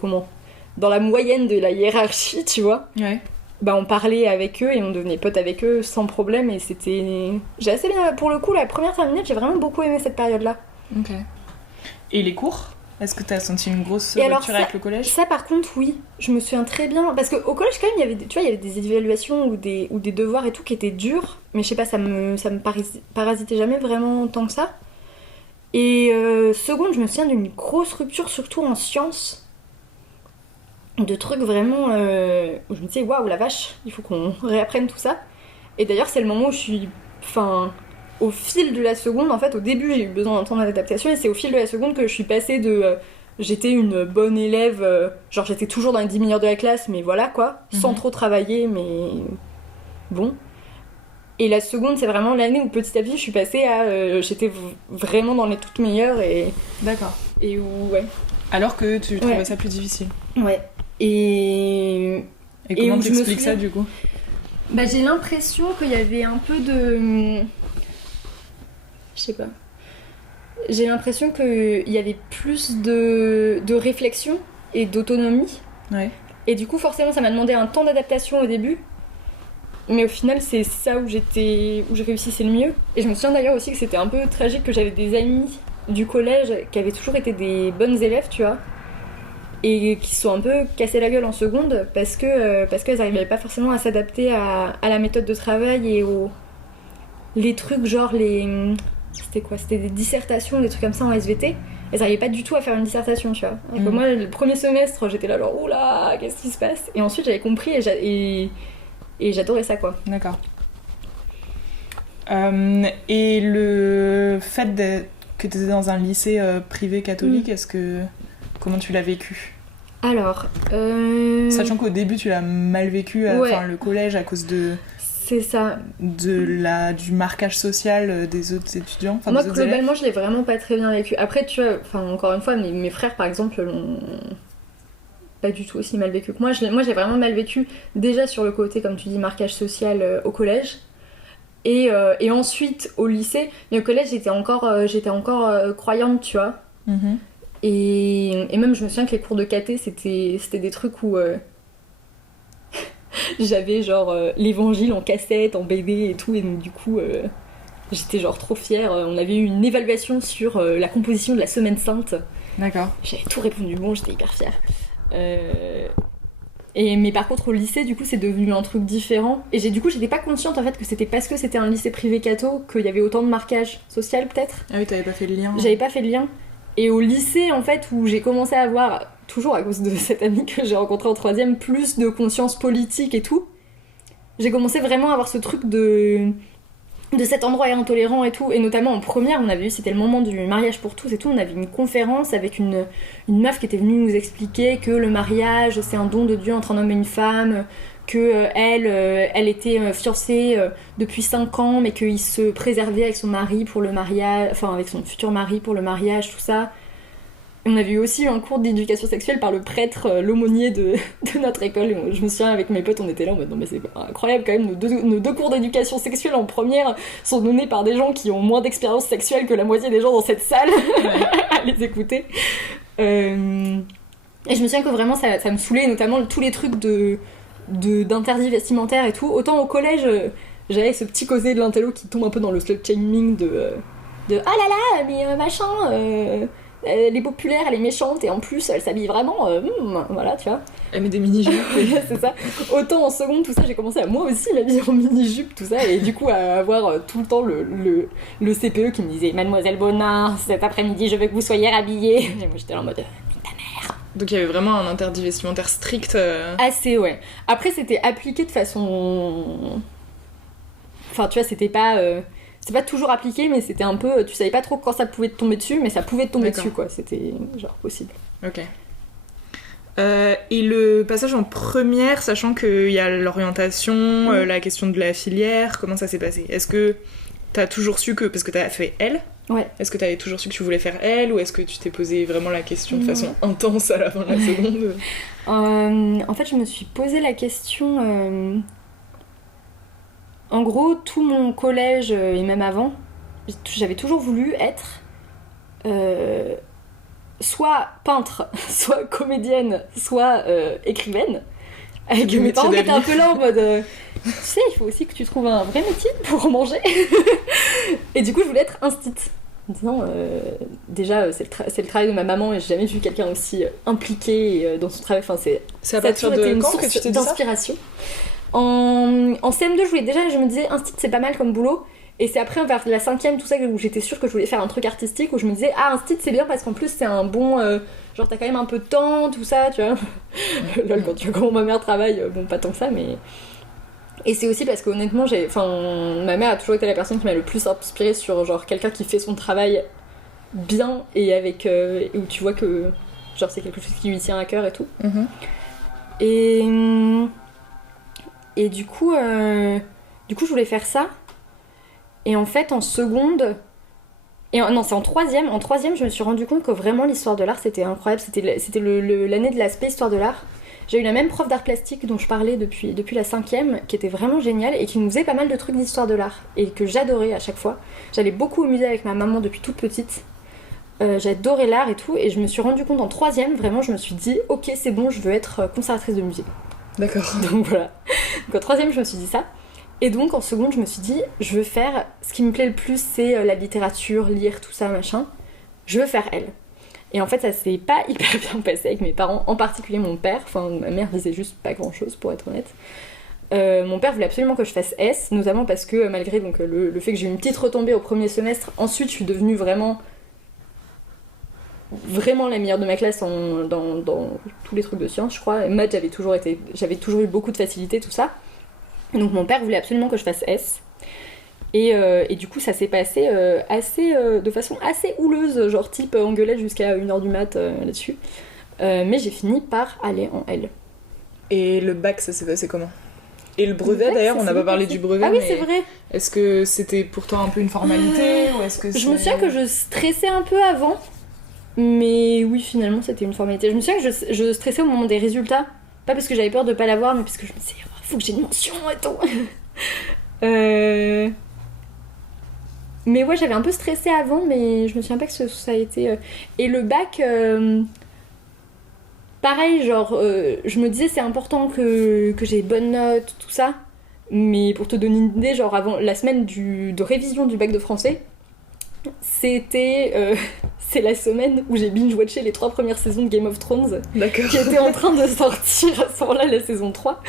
dans la moyenne de la hiérarchie, tu vois. Ouais. Bah, on parlait avec eux et on devenait potes avec eux sans problème. Et j'ai assez bien... Pour le coup, la première terminale, j'ai vraiment beaucoup aimé cette période-là. Ok. Et les cours ? Est-ce que t'as senti une grosse rupture avec le collège ? Ça, par contre, oui. Je me souviens très bien. Parce qu'au collège, quand même, il y avait des évaluations ou des devoirs et tout qui étaient durs. Mais je sais pas, ça me parasitait jamais vraiment tant que ça. Et seconde, je me souviens d'une grosse rupture, surtout en sciences. De trucs vraiment... où je me disais, waouh, la vache, il faut qu'on réapprenne tout ça. Et d'ailleurs, c'est le moment où je suis... au fil de la seconde, en fait, au début, j'ai eu besoin d'un temps d'adaptation, et c'est au fil de la seconde que je suis passée de... j'étais une bonne élève, genre j'étais toujours dans les 10 meilleurs de la classe, mais voilà, quoi, sans trop travailler, mais bon. Et la seconde, c'est vraiment l'année où petit à petit, je suis passée à... j'étais vraiment dans les toutes meilleures, et... D'accord. Et où, ouais. Alors que tu trouvais ça plus difficile. Ouais. Et comment t'expliques ça, du coup ? Bah, j'ai l'impression qu'il y avait un peu de... Je sais pas. J'ai l'impression qu'il y avait plus de réflexion et d'autonomie. Ouais. Et du coup, forcément, ça m'a demandé un temps d'adaptation au début. Mais au final, c'est ça où je réussissais le mieux. Et je me souviens d'ailleurs aussi que c'était un peu tragique que j'avais des amis du collège qui avaient toujours été des bonnes élèves, tu vois. Et qui se sont un peu cassé la gueule en seconde parce qu'elles n'arrivaient pas forcément à s'adapter à la méthode de travail et les trucs genre c'était quoi ? C'était des dissertations, des trucs comme ça en SVT. Elles n'arrivaient pas du tout à faire une dissertation, tu vois. Alors que moi, le premier semestre, j'étais là genre, oula, qu'est-ce qui se passe ? Et ensuite, j'avais compris et j'adorais ça, quoi. D'accord. Et le fait que tu étais dans un lycée privé catholique, comment tu l'as vécu ? Alors... Sachant qu'au début, tu l'as mal vécu, le collège, à cause de... C'est ça. Du marquage social des autres étudiants. Moi, globalement, je l'ai vraiment pas très bien vécu. Après, tu vois, encore une fois, mes frères, par exemple, l'ont pas du tout aussi mal vécu que moi. Moi, j'ai vraiment mal vécu, déjà sur le côté, comme tu dis, marquage social au collège. Et ensuite, au lycée. Mais au collège, j'étais encore croyante, tu vois. Mm-hmm. Et même, je me souviens que les cours de caté, c'était des trucs où... j'avais genre l'évangile en cassette, en BD et tout, et donc du coup j'étais genre trop fière. On avait eu une évaluation sur la composition de la Semaine Sainte. D'accord. J'avais tout répondu bon, j'étais hyper fière. Mais par contre au lycée, du coup, c'est devenu un truc différent. Et j'étais pas consciente en fait que c'était parce que c'était un lycée privé catho qu'il y avait autant de marquage social peut-être. Ah oui, t'avais pas fait le lien. J'avais pas fait le lien. Et au lycée en fait, où j'ai commencé à avoir, toujours à cause de cette amie que j'ai rencontrée en troisième, plus de conscience politique et tout, j'ai commencé vraiment à avoir ce truc de cet endroit est intolérant et tout. Et notamment en première, on avait eu, c'était le moment du mariage pour tous et tout, on avait une conférence avec une meuf qui était venue nous expliquer que le mariage c'est un don de Dieu entre un homme et une femme, que elle était fiancée depuis 5 ans, mais qu'il se préservait avec son mari pour le mariage, enfin avec son futur mari pour le mariage, tout ça. on avait eu aussi un cours d'éducation sexuelle par le prêtre, l'aumônier de notre école. Et je me souviens, avec mes potes, on était là en mode non mais c'est incroyable quand même, nos deux cours d'éducation sexuelle en première sont donnés par des gens qui ont moins d'expérience sexuelle que la moitié des gens dans cette salle à les écouter. Et je me souviens que vraiment ça me saoulait, notamment tous les trucs d'interdits vestimentaires et tout. Autant au collège, j'avais ce petit causé de l'intello qui tombe un peu dans le slut-shaming de ah là là, mais machin... elle est populaire, elle est méchante et en plus elle s'habille vraiment, voilà, tu vois. Elle met des mini-jupes. C'est ça. Autant en seconde, tout ça, j'ai commencé à moi aussi m'habiller en mini-jupe, tout ça, et du coup à avoir tout le temps le CPE qui me disait Mademoiselle Bonin, cet après-midi je veux que vous soyez rhabillée. Et moi j'étais là en mode ta mère. Donc il y avait vraiment un interdit vestimentaire strict. Assez, ouais. Après c'était appliqué de façon. Enfin, tu vois, c'était pas. C'est pas toujours appliqué, mais c'était un peu... Tu savais pas trop quand ça pouvait te tomber dessus, mais ça pouvait te tomber dessus, quoi. C'était, genre, possible. Ok. Et le passage en première, sachant qu'il y a l'orientation, la question de la filière, comment ça s'est passé ? Est-ce que t'as toujours su que... Parce que t'as fait L. Ouais. Est-ce que t'avais toujours su que tu voulais faire L, ou est-ce que tu t'es posé vraiment la question de façon intense à la fin de la seconde ? En fait, je me suis posé la question... En gros, tout mon collège et même avant, j'avais toujours voulu être soit peintre, soit comédienne, soit écrivaine. Avec mes parents qui étaient un peu là en mode tu sais, il faut aussi que tu trouves un vrai métier pour manger. Et du coup, je voulais être instit. En disant, déjà, c'est le travail de ma maman et j'ai jamais vu quelqu'un aussi impliqué dans son travail. Enfin, c'est à partir de quand que tu t'es dit ça ? D'inspiration. En CM2, je me disais, instit, c'est pas mal comme boulot. Et c'est après, vers la 5ème, tout ça, où j'étais sûre que je voulais faire un truc artistique, où je me disais, ah, instit, c'est bien parce qu'en plus, c'est un bon. Genre, t'as quand même un peu de temps, tout ça, tu vois. Lol, quand tu vois comment ma mère travaille, bon, pas tant que ça, mais. Et c'est aussi parce qu'honnêtement, ma mère a toujours été la personne qui m'a le plus inspirée sur, genre, quelqu'un qui fait son travail bien et avec. Où tu vois que. Genre, c'est quelque chose qui lui tient à cœur et tout. Et du coup, je voulais faire ça. Et en fait, en seconde... non, c'est en troisième. En troisième, je me suis rendu compte que vraiment, l'histoire de l'art, c'était incroyable. C'était l'année de l'aspect histoire de l'art. J'ai eu la même prof d'art plastique dont je parlais depuis la 5ème, qui était vraiment géniale et qui nous faisait pas mal de trucs d'histoire de l'art. Et que j'adorais à chaque fois. J'allais beaucoup au musée avec ma maman depuis toute petite. J'adorais l'art et tout. Et je me suis rendu compte en troisième, vraiment, je me suis dit, ok, c'est bon, je veux être conservatrice de musée. D'accord. Donc voilà. Donc en troisième, je me suis dit ça. Et donc en seconde, je me suis dit, je veux faire... Ce qui me plaît le plus, c'est la littérature, lire, tout ça, machin. Je veux faire L. Et en fait, ça s'est pas hyper bien passé avec mes parents, en particulier mon père. Enfin, ma mère disait juste pas grand-chose, pour être honnête. Mon père voulait absolument que je fasse S, notamment parce que malgré donc, le fait que j'ai eu une petite retombée au premier semestre, ensuite je suis devenue vraiment la meilleure de ma classe dans tous les trucs de sciences, je crois. Et maths, j'avais toujours eu beaucoup de facilité, tout ça. Donc mon père voulait absolument que je fasse S. Et du coup, ça s'est passé de façon assez houleuse, genre type engueulade jusqu'à 1h du mat là-dessus. Mais j'ai fini par aller en L. Et le bac, ça s'est passé comment ? Et le brevet, d'ailleurs, on n'a pas parlé du brevet. Ah oui, c'est vrai. Est-ce que c'était pour toi un peu une formalité ou est-ce que Je me souviens que je stressais un peu avant. Mais oui, finalement, c'était une formalité. Je me souviens que je stressais au moment des résultats. Pas parce que j'avais peur de pas l'avoir, mais parce que je me disais, oh, faut que j'ai une mention et tout. Mais ouais, j'avais un peu stressé avant, mais je me souviens pas que ça a été... Et le bac... Pareil, genre, je me disais, c'est important que j'ai bonnes notes, tout ça. Mais pour te donner une idée, genre, avant la semaine de révision du bac de français, c'est la semaine où j'ai binge-watché les 3 premières saisons de Game of Thrones. D'accord. Qui étaient en train de sortir à ce moment-là, la saison 3.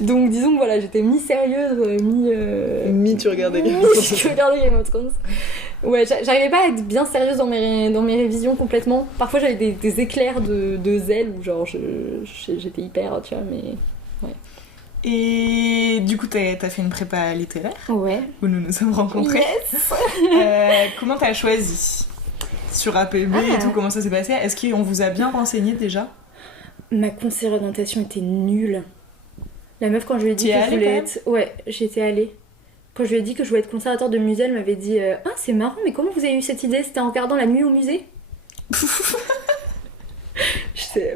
Donc disons que voilà, j'étais mi-sérieuse, tu regardais Game of Thrones. Ouais, j'arrivais pas à être bien sérieuse dans mes révisions complètement. Parfois j'avais des éclairs de zèle où genre j'étais hyper, tu vois, mais... Ouais. Et du coup, t'as fait une prépa littéraire. Ouais. Où nous nous sommes rencontrés. Yes. Comment t'as choisi ? Sur APB et tout, comment ça s'est passé ? Est-ce qu'on vous a bien renseigné déjà ? Ma conseillère d'orientation était nulle. La meuf, quand je lui ai dit que je voulais être... Ouais, j'étais allée. Quand je lui ai dit que je voulais être conservateur de musée, elle m'avait dit « Ah, c'est marrant, mais comment vous avez eu cette idée ? C'était en regardant La Nuit au musée ?»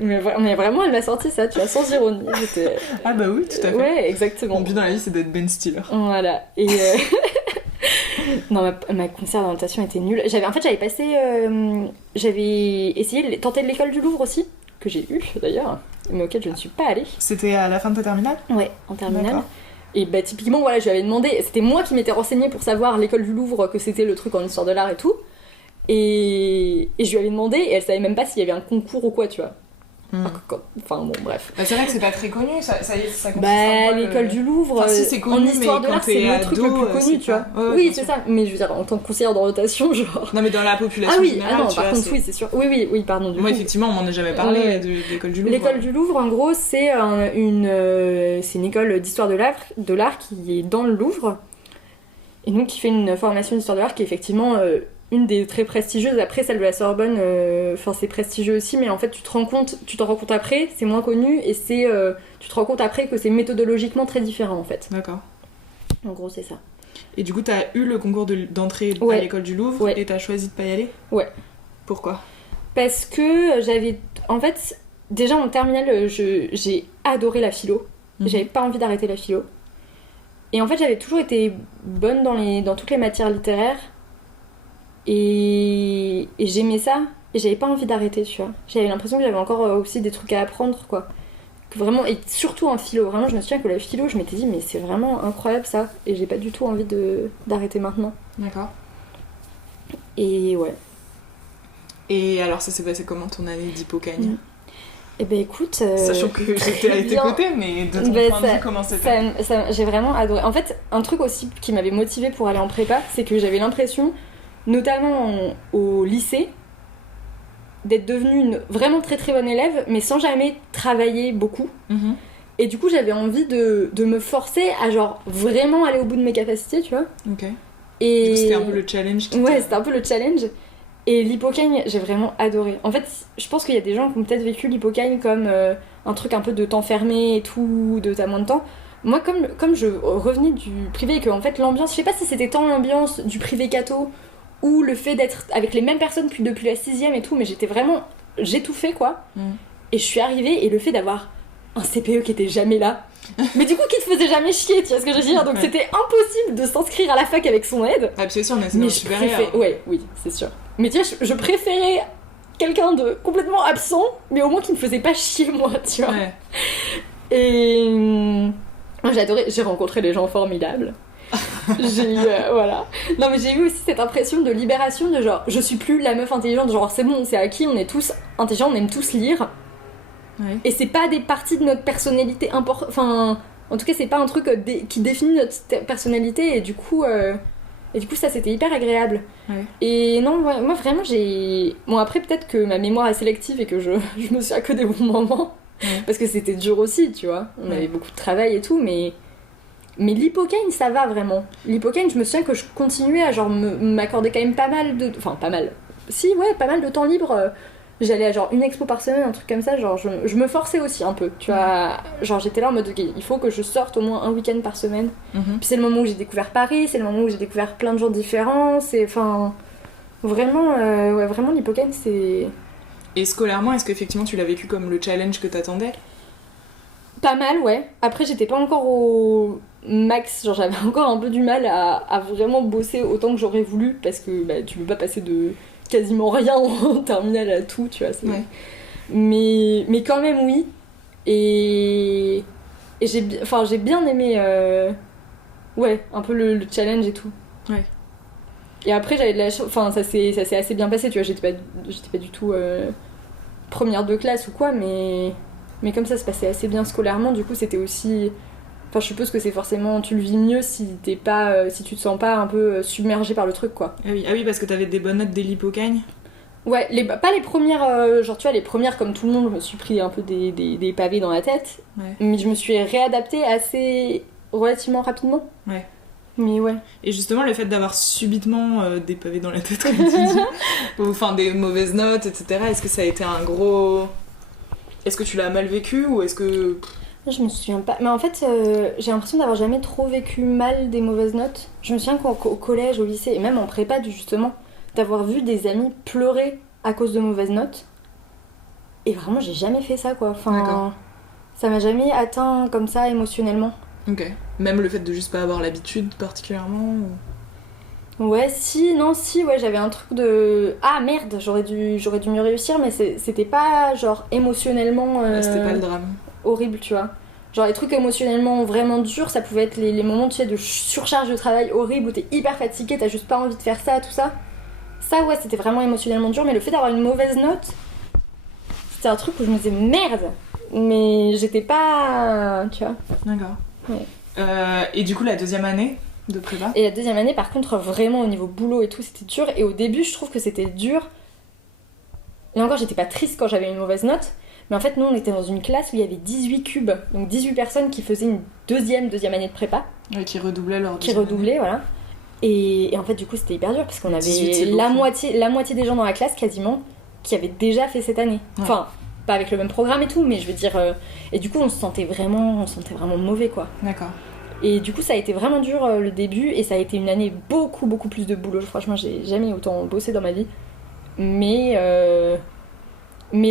Mais vraiment, elle m'a sorti ça, tu vois, sans ironie. Ah bah oui, tout à fait. Ouais, exactement. Mon but dans la vie, c'est d'être Ben Stiller. Voilà. Et non, ma concert d'orientation était nulle. J'avais passé... j'avais essayé de tenter de l'école du Louvre aussi, que j'ai eu d'ailleurs, mais auquel je ne suis pas allée. C'était à la fin de ta terminale ? Ouais, en terminale. D'accord. Et bah typiquement, voilà, je lui avais demandé... C'était moi qui m'étais renseignée pour savoir l'école du Louvre, que c'était le truc en histoire de l'art et tout. Et je lui avais demandé, et elle savait même pas s'il y avait un concours ou quoi, tu vois. Enfin bon, bref. Bah, c'est vrai que c'est pas très connu, ça consiste en bah quoi, l'école du Louvre, enfin, si, c'est connu, en histoire de l'art, c'est le truc le plus connu, tu vois. Ouais, oui, c'est ça, mais je veux dire, en tant que conseillère d'orientation, genre... Non, mais dans la population générale, non, tu par vois, contre, oui, c'est sûr. Oui, pardon, du moi, coup. effectivement, on m'en a jamais parlé de l'école du Louvre. L'école du Louvre, en gros, c'est une école d'histoire de l'art qui est dans le Louvre, et donc qui fait une formation d'histoire de l'art qui est effectivement... une des très prestigieuses, après celle de la Sorbonne, enfin c'est prestigieux aussi, mais en fait tu t'en rends compte après, c'est moins connu, et tu te rends compte après que c'est méthodologiquement très différent en fait. D'accord. En gros c'est ça. Et du coup t'as eu le concours d'entrée à l'école du Louvre, et t'as choisi de pas y aller ? Ouais. Pourquoi ? Parce que en fait, déjà en terminale, j'ai adoré la philo, j'avais pas envie d'arrêter la philo. Et en fait j'avais toujours été bonne dans toutes les matières littéraires, et j'aimais ça, et j'avais pas envie d'arrêter, tu vois. J'avais l'impression que j'avais encore aussi des trucs à apprendre, quoi. Que vraiment, et surtout en philo, vraiment, je me souviens que la philo, je m'étais dit, mais c'est vraiment incroyable ça, et j'ai pas du tout envie d'arrêter maintenant. D'accord. Et ouais. Et alors, ça s'est passé comment ton année d'hypocagne ? Eh ben écoute... sachant que j'étais à tes côtés, mais de ton point de vue, comment c'était ? J'ai vraiment adoré. En fait, un truc aussi qui m'avait motivée pour aller en prépa, c'est que j'avais l'impression... notamment au lycée, d'être devenue une vraiment très très bonne élève, mais sans jamais travailler beaucoup. Et du coup, j'avais envie de me forcer à genre vraiment aller au bout de mes capacités, tu vois. Ok. Et... du coup, c'était un peu le challenge. Ouais, c'était un peu le challenge. Et l'hypocagne, j'ai vraiment adoré. En fait, je pense qu'il y a des gens qui ont peut-être vécu l'hypocagne comme un truc un peu de t'enfermer et tout, de t'as moins de temps. Moi, comme je revenais du privé et que en fait l'ambiance, je sais pas si c'était tant l'ambiance du privé catho, ou le fait d'être avec les mêmes personnes depuis la 6ème et tout, mais j'étouffais quoi. Et je suis arrivée, et le fait d'avoir un CPE qui était jamais là, mais du coup qui te faisait jamais chier, tu vois ce que je veux dire, donc c'était impossible de s'inscrire à la fac avec son aide. Ah, puis c'est sûr, on est supérieur. Oui, c'est sûr. Mais tu vois, je préférais quelqu'un de complètement absent, mais au moins qui me faisait pas chier moi, tu vois. Ouais. Et j'ai adoré, j'ai rencontré des gens formidables. J'ai eu voilà. Non mais j'ai eu aussi cette impression de libération, de genre je suis plus la meuf intelligente, genre c'est bon, c'est acquis, on est tous intelligents, on aime tous lire. Ouais. Et c'est pas des parties de notre personnalité enfin en tout cas c'est pas un truc qui définit notre personnalité, et du coup ça c'était hyper agréable. Ouais. Et non, moi vraiment bon après peut-être que ma mémoire est sélective et que je me souviens que des bons moments, parce que c'était dur aussi, tu vois, on avait beaucoup de travail et tout, mais l'hypocagne, ça va vraiment. L'hypocagne, je me souviens que je continuais à genre m'accorder quand même pas mal de... Enfin, pas mal. Si, ouais, pas mal de temps libre. J'allais à genre une expo par semaine, un truc comme ça. Genre, je me forçais aussi un peu, tu vois. Genre, j'étais là en mode, ok, il faut que je sorte au moins un week-end par semaine. Puis c'est le moment où j'ai découvert Paris, c'est le moment où j'ai découvert plein de gens différents. C'est, enfin... Vraiment, vraiment, l'hypocagne, c'est... Et scolairement, est-ce qu'effectivement tu l'as vécu comme le challenge que t'attendais ? Pas mal, ouais. Après, j'étais pas encore au max, genre j'avais encore un peu du mal à vraiment bosser autant que j'aurais voulu, parce que bah, tu peux pas passer de quasiment rien en terminale à tout, tu vois. Ouais. Mais quand même, oui. Et j'ai bien aimé un peu le challenge et tout. Ouais. Et après, j'avais de la chance, enfin, ça s'est assez bien passé, tu vois. J'étais pas du tout première de classe ou quoi, mais comme ça se passait assez bien scolairement, du coup, c'était aussi... Enfin, je suppose que c'est forcément... Tu le vis mieux si tu te sens pas un peu submergé par le truc, quoi. Ah oui, parce que t'avais des bonnes notes dès l'hypocagne. Ouais, pas les premières... genre, tu vois, les premières, comme tout le monde, je me suis pris un peu des pavés dans la tête. Ouais. Mais je me suis réadaptée assez... relativement rapidement. Ouais. Mais ouais. Et justement, le fait d'avoir subitement des pavés dans la tête, comme tu dis, ou enfin des mauvaises notes, etc., est-ce que ça a été un gros... Est-ce que tu l'as mal vécu, ou est-ce que... Je me souviens pas. Mais en fait, j'ai l'impression d'avoir jamais trop vécu mal des mauvaises notes. Je me souviens qu'au collège, au lycée, et même en prépa, justement, d'avoir vu des amis pleurer à cause de mauvaises notes. Et vraiment, j'ai jamais fait ça, quoi. Enfin, D'accord. ça m'a jamais atteint comme ça émotionnellement. Ok. Même le fait de juste pas avoir l'habitude particulièrement Ouais, ouais, j'avais un truc de... Ah merde, j'aurais dû mieux réussir, mais c'était pas, genre, émotionnellement C'était pas le drame. horrible, tu vois. Genre, les trucs émotionnellement vraiment durs, ça pouvait être les moments, tu sais, de surcharge de travail horrible où t'es hyper fatigué, t'as juste pas envie de faire ça, tout ça. Ça, ouais, c'était vraiment émotionnellement dur, mais le fait d'avoir une mauvaise note, c'était un truc où je me disais merde, mais j'étais pas... Tu vois. D'accord. Ouais. Et du coup, la deuxième année de prépa? Et la deuxième année, par contre, vraiment au niveau boulot et tout, c'était dur. Et au début, je trouve que c'était dur. Là encore, j'étais pas triste quand j'avais une mauvaise note. Mais en fait, nous, on était dans une classe où il y avait 18 cubes. Donc 18 personnes qui faisaient une deuxième année de prépa. Ouais, qui redoublaient leur Qui redoublaient, voilà. Et en fait, du coup, c'était hyper dur parce qu'on 18, avait c'est la beaucoup. moitié des gens dans la classe, quasiment, qui avaient déjà fait cette année. Ouais. Enfin, pas avec le même programme et tout, mais je veux dire... Et du coup, on se sentait vraiment mauvais, quoi. D'accord. Et du coup, ça a été vraiment dur le début, et ça a été une année beaucoup plus de boulot. Franchement, j'ai jamais autant bossé dans ma vie. Mais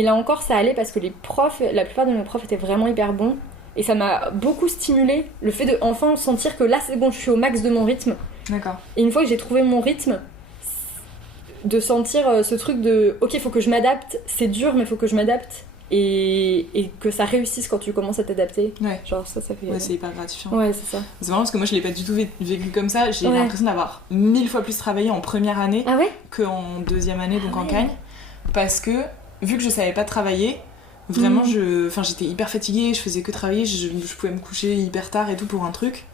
là encore, ça allait parce que les profs, la plupart de mes profs étaient vraiment hyper bons. Et ça m'a beaucoup stimulé le fait de enfin sentir que là, c'est bon, je suis au max de mon rythme. D'accord. Et une fois que j'ai trouvé mon rythme, de sentir ce truc de ok, faut que je m'adapte, c'est dur, mais faut que je m'adapte. Et que ça réussisse quand tu commences à t'adapter. Ouais. Genre, ça fait. Ouais, c'est hyper gratifiant. Ouais, c'est ça. C'est marrant parce que moi je l'ai pas du tout vécu comme ça. J'ai Ouais. l'impression d'avoir 1000 fois plus travaillé en première année Ah ouais? qu'en deuxième année, donc Ah en ouais. Cagne. Parce que vu que je savais pas travailler, vraiment j'étais hyper fatiguée, je faisais que travailler, je pouvais me coucher hyper tard et tout pour un truc.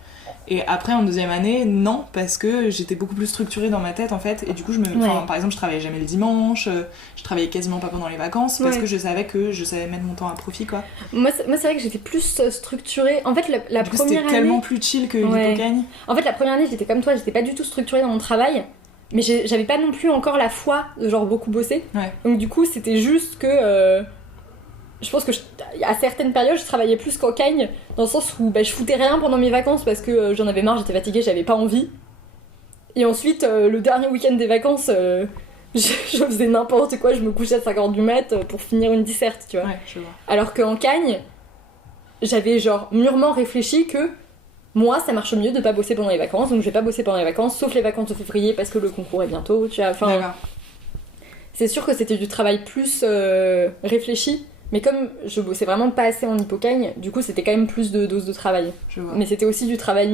Et après en deuxième année, non, parce que j'étais beaucoup plus structurée dans ma tête en fait. Et du coup, par exemple, je travaillais jamais le dimanche, je travaillais quasiment pas pendant les vacances parce que je savais mettre mon temps à profit quoi. Moi, c'est vrai que j'étais plus structurée. En fait, la Du coup, première c'était année... tellement plus chill que Ouais. l'hypocagne. En fait, la première année, j'étais comme toi, j'étais pas du tout structurée dans mon travail. Mais j'avais pas non plus encore la foi de genre beaucoup bosser. Ouais. Donc du coup, c'était juste que... je pense que à certaines périodes, je travaillais plus qu'en Cagne, dans le sens où je foutais rien pendant mes vacances parce que j'en avais marre, j'étais fatiguée, j'avais pas envie. Et ensuite, le dernier week-end des vacances, je faisais n'importe quoi, je me couchais à 5h du mat pour finir une disserte, tu vois. Ouais, je vois. Alors qu'en Cagne, j'avais genre mûrement réfléchi que moi, ça marche mieux de pas bosser pendant les vacances, donc je vais pas bosser pendant les vacances, sauf les vacances de février parce que le concours est bientôt, tu vois. Enfin, D'accord. c'est sûr que c'était du travail plus réfléchi, mais comme je bossais vraiment pas assez en hypocagne, du coup c'était quand même plus de doses de travail. Je vois. Mais c'était aussi du travail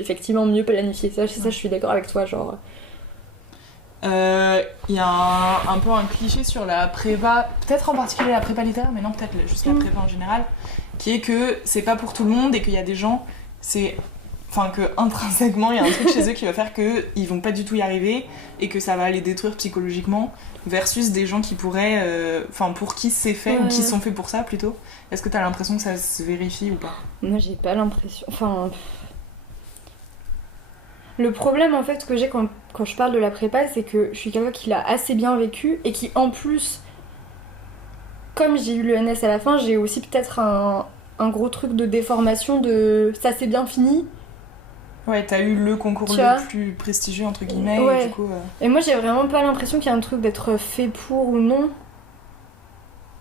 effectivement mieux planifié. Ça, je suis d'accord avec toi, genre. Il y a un peu un cliché sur la prépa, peut-être en particulier la prépa littéraire, mais non, peut-être juste la prépa en général, qui est que c'est pas pour tout le monde et qu'il y a des gens, que intrinsèquement il y a un truc chez eux qui va faire qu'ils vont pas du tout y arriver et que ça va les détruire psychologiquement, versus des gens qui pourraient, pour qui c'est fait ou qui sont faits pour ça plutôt. Est-ce que t'as l'impression que ça se vérifie ou pas? Moi j'ai pas l'impression. Le problème en fait que j'ai quand je parle de la prépa, c'est que je suis quelqu'un qui l'a assez bien vécu et qui en plus, comme j'ai eu l'ENS à la fin, j'ai aussi peut-être un gros truc de déformation de ça s'est bien fini. Ouais, t'as eu le concours le plus prestigieux entre guillemets ouais. et du coup... Et moi j'ai vraiment pas l'impression qu'il y a un truc d'être fait pour ou non.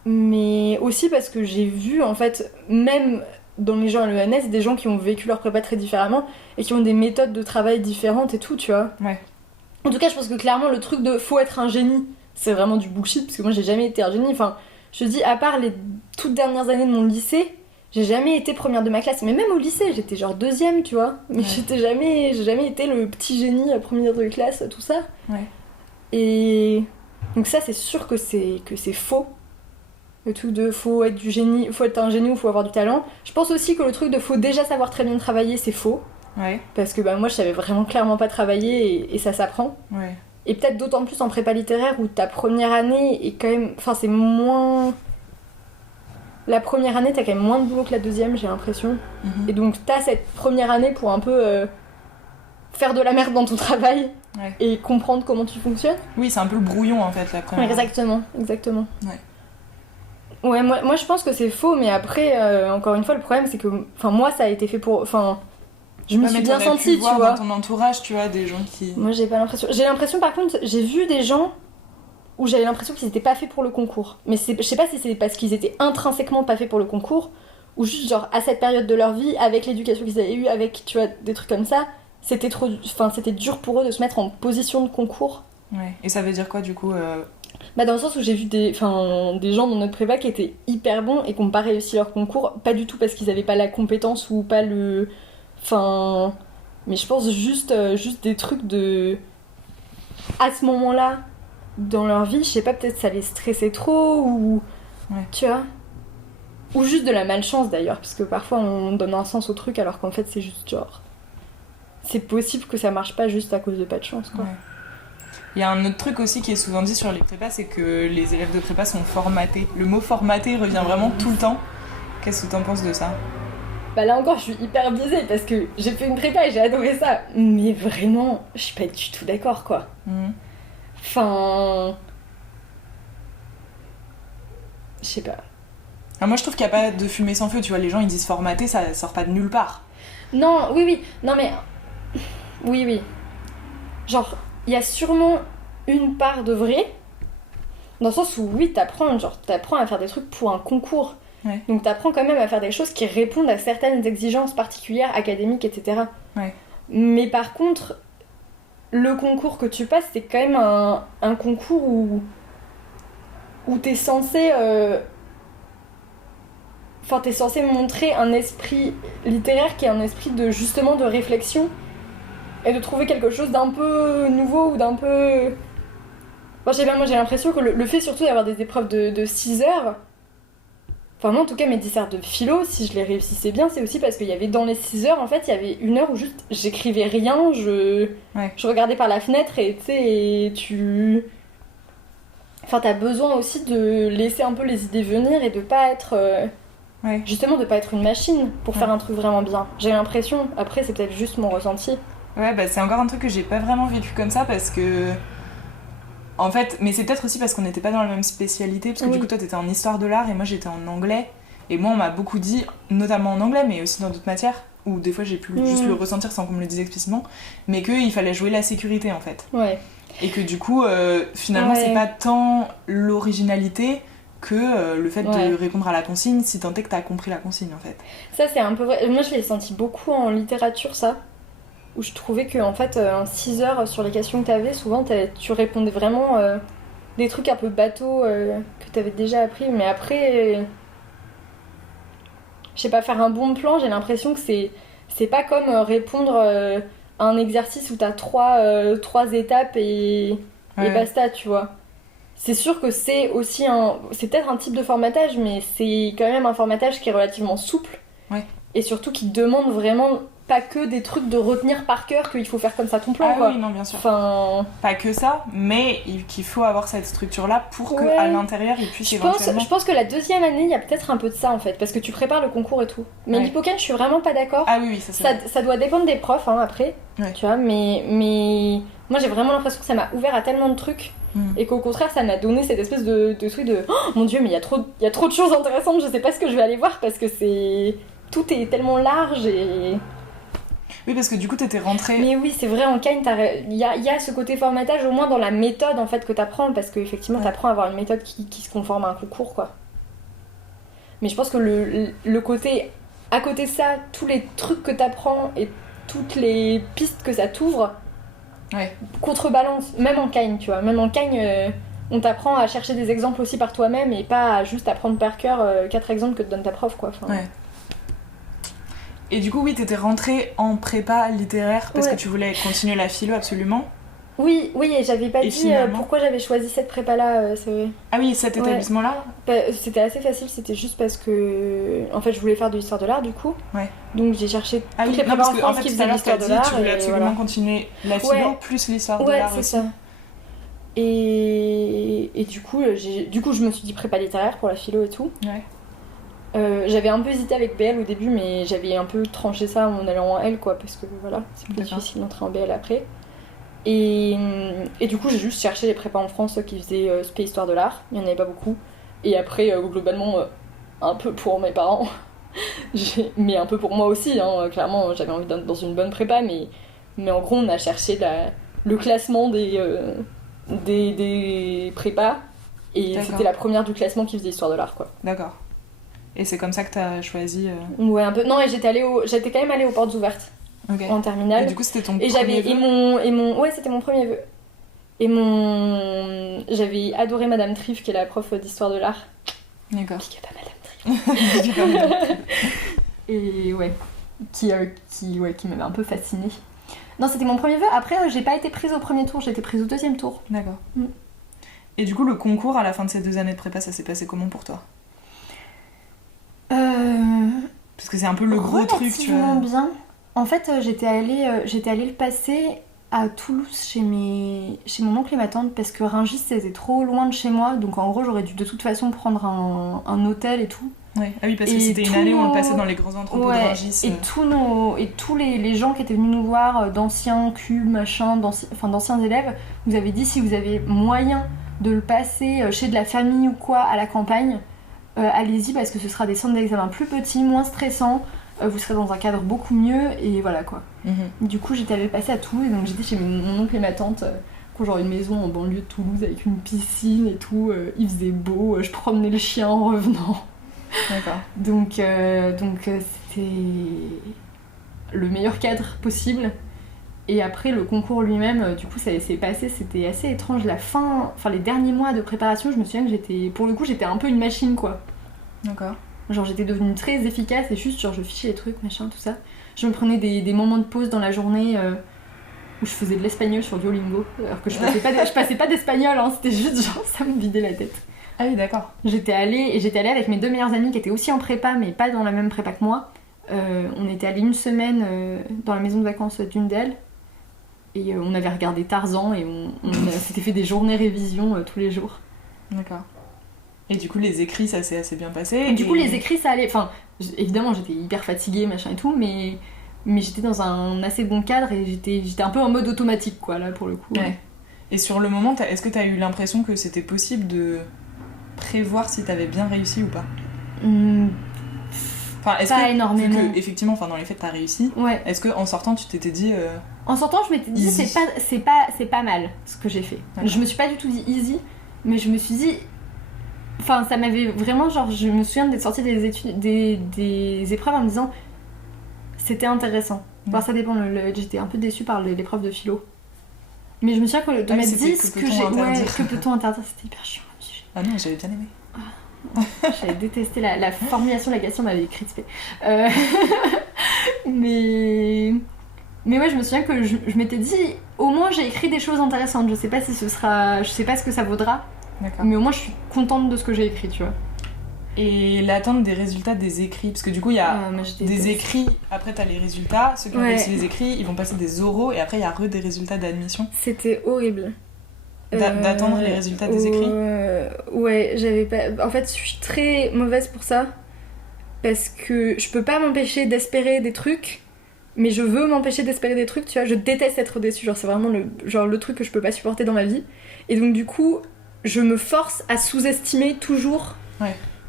Mais aussi parce que j'ai vu en fait, même dans les gens à l'ENS, des gens qui ont vécu leur prépa très différemment et qui ont des méthodes de travail différentes et tout, tu vois. Ouais. En tout cas, je pense que clairement, le truc de faut être un génie, c'est vraiment du bullshit, parce que moi, j'ai jamais été un génie. Enfin, je dis, à part les toutes dernières années de mon lycée, j'ai jamais été première de ma classe. Mais même au lycée, j'étais genre deuxième, tu vois. Mais j'ai jamais été le petit génie à première de classe, tout ça. Ouais. Et donc ça, c'est sûr que c'est faux. Le truc de faut être du génie, faut être un génie ou faut avoir du talent. Je pense aussi que le truc de faut déjà savoir très bien travailler, c'est faux. Ouais. Parce que moi je savais vraiment clairement pas travailler et ça s'apprend. Ouais. Et peut-être d'autant plus en prépa littéraire où ta première année est quand même... Enfin c'est moins... La première année t'as quand même moins de boulot que la deuxième, j'ai l'impression. Et donc t'as cette première année pour un peu faire de la merde dans ton travail et comprendre comment tu fonctionnes. Oui, c'est un peu le brouillon en fait la première année. Exactement. Ouais, moi je pense que c'est faux, mais après, encore une fois, le problème c'est que moi ça a été fait pour... Je me suis bien sentie, tu vois. Dans ton entourage, tu vois, des gens qui... Moi j'ai pas l'impression. J'ai l'impression par contre, j'ai vu des gens où j'avais l'impression qu'ils étaient pas faits pour le concours. Mais je sais pas si c'est parce qu'ils étaient intrinsèquement pas faits pour le concours, ou juste genre à cette période de leur vie, avec l'éducation qu'ils avaient eue, avec tu vois des trucs comme ça, c'était dur pour eux de se mettre en position de concours. Ouais. Et ça veut dire quoi du coup Bah dans le sens où j'ai vu des gens dans notre prépa qui étaient hyper bons et qui n'ont pas réussi leur concours, pas du tout parce qu'ils avaient pas la compétence ou pas le... Mais je pense juste des trucs de... À ce moment-là, dans leur vie, je sais pas, peut-être ça les stressait trop ou... Ouais. Tu vois. Ou juste de la malchance d'ailleurs, parce que parfois on donne un sens au truc alors qu'en fait c'est juste genre... C'est possible que ça marche pas juste à cause de pas de chance, quoi. Ouais. Il y a un autre truc aussi qui est souvent dit sur les prépas, c'est que les élèves de prépa sont formatés. Le mot formaté revient vraiment tout le temps. Qu'est-ce que t'en penses de ça ? Bah là encore, je suis hyper biaisée parce que j'ai fait une prépa et j'ai adoré ça. Mais vraiment, je suis pas du tout d'accord, quoi. Enfin... Je sais pas. Ah, moi je trouve qu'il n'y a pas de fumée sans feu, tu vois, les gens ils disent formaté, ça sort pas de nulle part. Non, oui, non mais... Oui. Genre, il y a sûrement une part de vrai, dans le sens où oui, t'apprends à faire des trucs pour un concours. Ouais. Donc t'apprends quand même à faire des choses qui répondent à certaines exigences particulières, académiques, etc. Ouais. Mais par contre, le concours que tu passes, c'est quand même un concours où t'es censé... t'es censé montrer un esprit littéraire qui est un esprit de justement de réflexion et de trouver quelque chose d'un peu nouveau ou d'un peu... Moi j'ai l'impression que le fait surtout d'avoir des épreuves de 6 heures, enfin moi en tout cas mes dissertes de philo, si je les réussissais bien, c'est aussi parce qu'il y avait dans les 6 heures, en fait, il y avait 1 heure où juste j'écrivais rien, je regardais par la fenêtre et tu sais, t'as besoin aussi de laisser un peu les idées venir et de pas être... Justement de pas être une machine pour faire un truc vraiment bien. J'ai l'impression, après c'est peut-être juste mon ressenti. Ouais, bah c'est encore un truc que j'ai pas vraiment vécu comme ça parce que... En fait, mais c'est peut-être aussi parce qu'on n'était pas dans la même spécialité, parce que du coup toi t'étais en histoire de l'art et moi j'étais en anglais. Et moi on m'a beaucoup dit, notamment en anglais mais aussi dans d'autres matières, où des fois j'ai pu juste le ressentir sans qu'on me le dise explicitement, mais qu'il fallait jouer la sécurité en fait. Ouais. Et que du coup, finalement c'est pas tant l'originalité que le fait de répondre à la consigne, si tant est que t'as compris la consigne en fait. Ça c'est un peu vrai. Moi je l'ai senti beaucoup en littérature, ça. Où je trouvais que en fait, en 6 heures sur les questions que t'avais, souvent tu répondais vraiment des trucs un peu bateaux que t'avais déjà appris. Mais après, je sais pas, faire un bon plan, j'ai l'impression que c'est pas comme répondre à un exercice où t'as 3 étapes et basta, tu vois. C'est sûr que c'est aussi c'est peut-être un type de formatage, mais c'est quand même un formatage qui est relativement souple. Ouais. Et surtout qui demande vraiment pas que des trucs de retenir par cœur qu'il faut faire comme ça ton plan, quoi. Oui, non, bien sûr. Pas que ça, mais qu'il faut avoir cette structure-là pour qu'à l'intérieur, il puisse éventuellement... Je pense que la 2e année, il y a peut-être un peu de ça, en fait, parce que tu prépares le concours et tout. Mais l'hippocampe, je suis vraiment pas d'accord. Ah oui, ça doit dépendre des profs, après, tu vois, mais moi, j'ai vraiment l'impression que ça m'a ouvert à tellement de trucs. Et qu'au contraire ça m'a donné cette espèce de truc de oh mon dieu mais il y a trop de choses intéressantes, je sais pas ce que je vais aller voir parce que tout est tellement large et... Oui parce que du coup t'étais rentrée... Mais oui c'est vrai, en Kine il y a ce côté formatage au moins dans la méthode en fait que t'apprends, parce qu'effectivement t'apprends à avoir une méthode qui se conforme à un concours, quoi. Mais je pense que le côté à côté de ça, tous les trucs que t'apprends et toutes les pistes que ça t'ouvre contrebalance, même en Kine, tu vois. Même en Kine, on t'apprend à chercher des exemples aussi par toi-même et pas à juste apprendre par cœur 4 exemples que te donne ta prof, quoi. Et du coup, oui, t'étais rentrée en prépa littéraire parce que tu voulais continuer la philo absolument. Oui, et j'avais pas dit pourquoi j'avais choisi cette prépa-là, c'est vrai. Ah oui, cet établissement-là c'était assez facile, c'était juste parce que... En fait, je voulais faire de l'histoire de l'art, du coup. Ouais. Donc j'ai cherché toutes les prépas en France qui faisaient de l'histoire de l'art. Tu voulais absolument continuer la philo plus l'histoire de l'art aussi. Ça. Et du coup, je me suis dit prépa littéraire pour la philo et tout. Ouais. J'avais un peu hésité avec BL au début, mais j'avais un peu tranché ça en allant en L, quoi, parce que voilà, c'est plus difficile d'entrer en BL après. Et du coup, j'ai juste cherché les prépas en France qui faisaient spé histoire de l'art. Il n'y en avait pas beaucoup. Et après, globalement, un peu pour mes parents, mais un peu pour moi aussi. Clairement, j'avais envie d'être dans une bonne prépa, mais en gros, on a cherché le classement des prépas. Et D'accord. c'était la première du classement qui faisait histoire de l'art, quoi. D'accord. Et c'est comme ça que t'as choisi... Ouais, un peu. Non, et j'étais quand même allée aux portes ouvertes Ok. en terminale. Et du coup, c'était ton Et premier vœu ouais, c'était mon premier vœu. J'avais adoré Madame Triff, qui est la prof d'histoire de l'art. D'accord. Big up à Madame Triff. Et ouais, qui m'avait un peu fascinée. Non, c'était mon premier vœu. Après, j'ai pas été prise au premier tour, j'ai été prise au deuxième tour. D'accord. Mm. Et du coup, le concours à la fin de ces 2 années de prépa, ça s'est passé comment pour toi? Parce que c'est un peu le gros truc, tu vois. Relativement bien. En fait, j'étais allée le passer à Toulouse chez mon oncle et ma tante parce que Rungis c'était trop loin de chez moi, donc en gros j'aurais dû de toute façon prendre un hôtel et tout. Ouais. Ah oui, parce que Et c'était une année où on le passait dans les grands entrepôts de Rungis. Et tous les gens qui étaient venus nous voir, d'anciens cubes, machin, d'anciens élèves, nous avaient dit si vous avez moyen de le passer chez de la famille ou quoi à la campagne, allez-y parce que ce sera des centres d'examen plus petits, moins stressants, vous serez dans un cadre beaucoup mieux et voilà quoi. Du coup j'étais allée le passer à Toulouse et donc j'étais chez mon oncle et ma tante qui ont genre une maison en banlieue de Toulouse avec une piscine et tout, il faisait beau, je promenais le chien en revenant. D'accord. Donc c'était le meilleur cadre possible. Et après le concours lui-même, du coup ça s'est passé, c'était assez étrange. Les derniers mois de préparation, je me souviens que j'étais un peu une machine quoi. D'accord. Genre j'étais devenue très efficace et juste genre je fichais les trucs, machin, tout ça. Je me prenais des moments de pause dans la journée où je faisais de l'espagnol sur Duolingo. Alors que je passais pas d'espagnol, hein, c'était juste genre ça me vidait la tête. Ah oui, d'accord. J'étais allée avec mes 2 meilleures amies qui étaient aussi en prépa mais pas dans la même prépa que moi. On était allés une semaine dans la maison de vacances d'une d'elles. Et on avait regardé Tarzan et on s'était fait des journées révision tous les jours. D'accord. Et du coup, les écrits, ça s'est assez bien passé. Et du coup, les écrits, ça allait. Enfin, évidemment, j'étais hyper fatiguée, machin et tout, mais j'étais dans un assez bon cadre et j'étais un peu en mode automatique, quoi, là, pour le coup. Ouais. Et sur le moment, est-ce que t'as eu l'impression que c'était possible de prévoir si t'avais bien réussi ou pas? Enfin, est-ce pas que, énormément. Vu que, effectivement, dans les faits, t'as réussi. Ouais. Est-ce qu'en sortant, tu t'étais dit... En sortant, je m'étais dit, easy. c'est pas mal ce que j'ai fait. D'accord. Je me suis pas du tout dit easy, mais je me suis dit... Enfin, ça m'avait vraiment, genre, je me souviens d'être sortie des épreuves en me disant c'était intéressant. Bon, ça dépend, j'étais un peu déçue par l'épreuve de philo. Mais je me souviens de m'être dit ce que j'ai... Ouais, que peut-on interdire, c'était hyper chiant. Ah non, j'avais bien aimé. J'avais détesté la formulation de la question, m'avait crispé. Mais ouais, je me souviens que je m'étais dit au moins j'ai écrit des choses intéressantes. Je sais pas ce que ça vaudra. D'accord. Mais au moins je suis contente de ce que j'ai écrit, tu vois. Et l'attente des résultats des écrits, parce que du coup il y a des écrits, après t'as les résultats, ceux qui ont réussi les écrits, ils vont passer des oraux et après il y a des résultats d'admission. C'était horrible. D'attendre les résultats des écrits. Ouais, j'avais pas... En fait, je suis très mauvaise pour ça. Parce que je peux pas m'empêcher d'espérer des trucs, mais je veux m'empêcher d'espérer des trucs, tu vois. Je déteste être déçue, genre c'est vraiment le truc que je peux pas supporter dans ma vie. Et donc du coup, je me force à sous-estimer toujours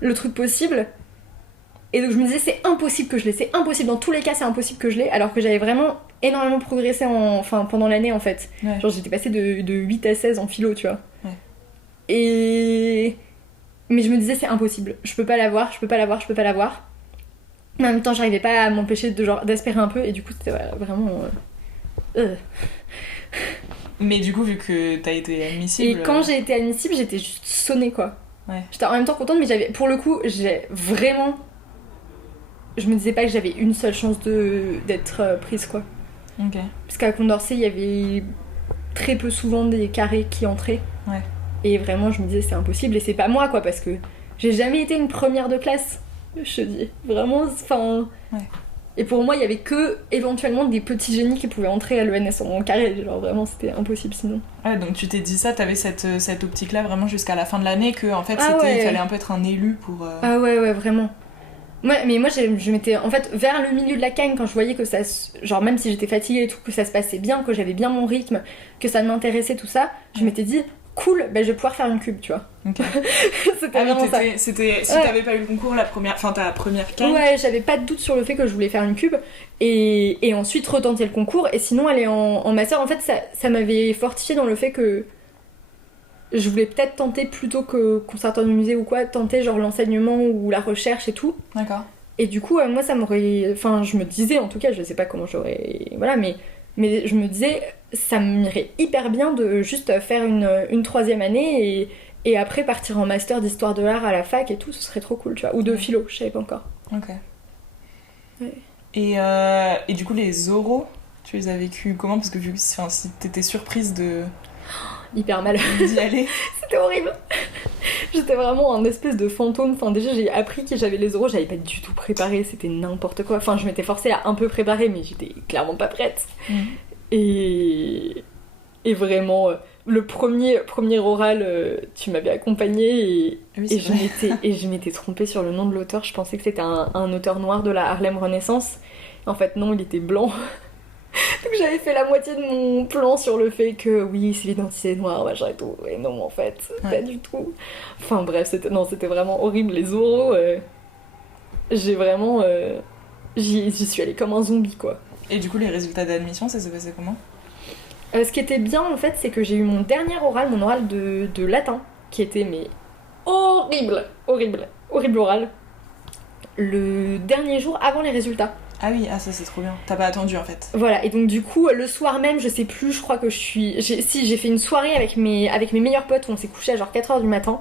le truc possible. Et donc je me disais c'est impossible que je l'ai, c'est impossible, dans tous les cas c'est impossible que je l'ai, alors que j'avais vraiment énormément progressé pendant l'année en fait. Ouais. Genre j'étais passée de 8 à 16 en philo, tu vois. Ouais. Mais je me disais c'est impossible, je peux pas l'avoir. Mais en même temps j'arrivais pas à m'empêcher d'espérer un peu et du coup c'était vraiment... Mais du coup vu que t'as été admissible... Et quand j'ai été admissible j'étais juste sonnée quoi. Ouais. J'étais en même temps contente mais pour le coup j'ai vraiment... Je me disais pas que j'avais une seule chance d'être prise quoi. Ok. Parce qu'à Condorcet il y avait très peu souvent des carrés qui entraient. Ouais. Et vraiment je me disais c'est impossible et c'est pas moi quoi parce que j'ai jamais été une première de classe. Je te dis vraiment enfin. Ouais. Et pour moi il y avait que éventuellement des petits génies qui pouvaient entrer à l'ENS en carré, genre vraiment c'était impossible sinon. Ouais donc tu t'es dit ça, t'avais cette optique là vraiment jusqu'à la fin de l'année que en fait il fallait un peu être un élu pour... Ah ouais vraiment. Ouais, mais moi je m'étais en fait vers le milieu de la cagne quand je voyais que ça genre même si j'étais fatiguée et tout que ça se passait bien, que j'avais bien mon rythme, que ça m'intéressait tout ça, je m'étais dit cool, je vais pouvoir faire une cube, tu vois. Okay. C'était vraiment ça. Si t'avais pas eu le concours ta première cagne. Ouais, j'avais pas de doute sur le fait que je voulais faire une cube et ensuite retenter le concours et sinon aller en master en fait ça m'avait fortifié dans le fait que je voulais peut-être tenter plutôt que conservatoire du musée ou quoi, tenter genre l'enseignement ou la recherche et tout. D'accord. Et du coup, moi ça m'aurait... Enfin, je me disais en tout cas, je sais pas comment j'aurais... Voilà, mais je me disais, ça m'irait hyper bien de juste faire une troisième année et après partir en master d'histoire de l'art à la fac et tout, ce serait trop cool, tu vois. Ou de philo, je savais pas encore. Ok. Ouais. Et du coup, les oraux, tu les as vécus comment? Parce que vu que si t'étais surprise Hyper mal. d'y aller. C'était horrible. J'étais vraiment un espèce de fantôme. Enfin, déjà, j'ai appris que j'avais les oraux, j'avais pas du tout préparé, c'était n'importe quoi. Enfin, je m'étais forcée à un peu préparer, mais j'étais clairement pas prête. Et vraiment, le premier oral, tu m'avais accompagnée Oui, et je m'étais trompée sur le nom de l'auteur. Je pensais que c'était un auteur noir de la Harlem Renaissance. En fait, non, il était blanc. Donc j'avais fait la moitié de mon plan sur le fait que oui, c'est l'identité noire, machin et tout. Et non, en fait, pas du tout. Enfin bref, c'était vraiment horrible. Les oraux, j'ai vraiment... j'y suis allée comme un zombie, quoi. Et du coup, les résultats d'admission, ça s'est passé comment? Ce qui était bien, en fait, c'est que j'ai eu mon dernier oral, mon oral de latin, qui était, mais... horrible oral. Le dernier jour avant les résultats. Ah oui, ça c'est trop bien. T'as pas attendu en fait. Voilà, et donc du coup, le soir même, je sais plus, je crois que j'ai fait une soirée avec mes meilleurs potes où on s'est couché à genre 4h du matin.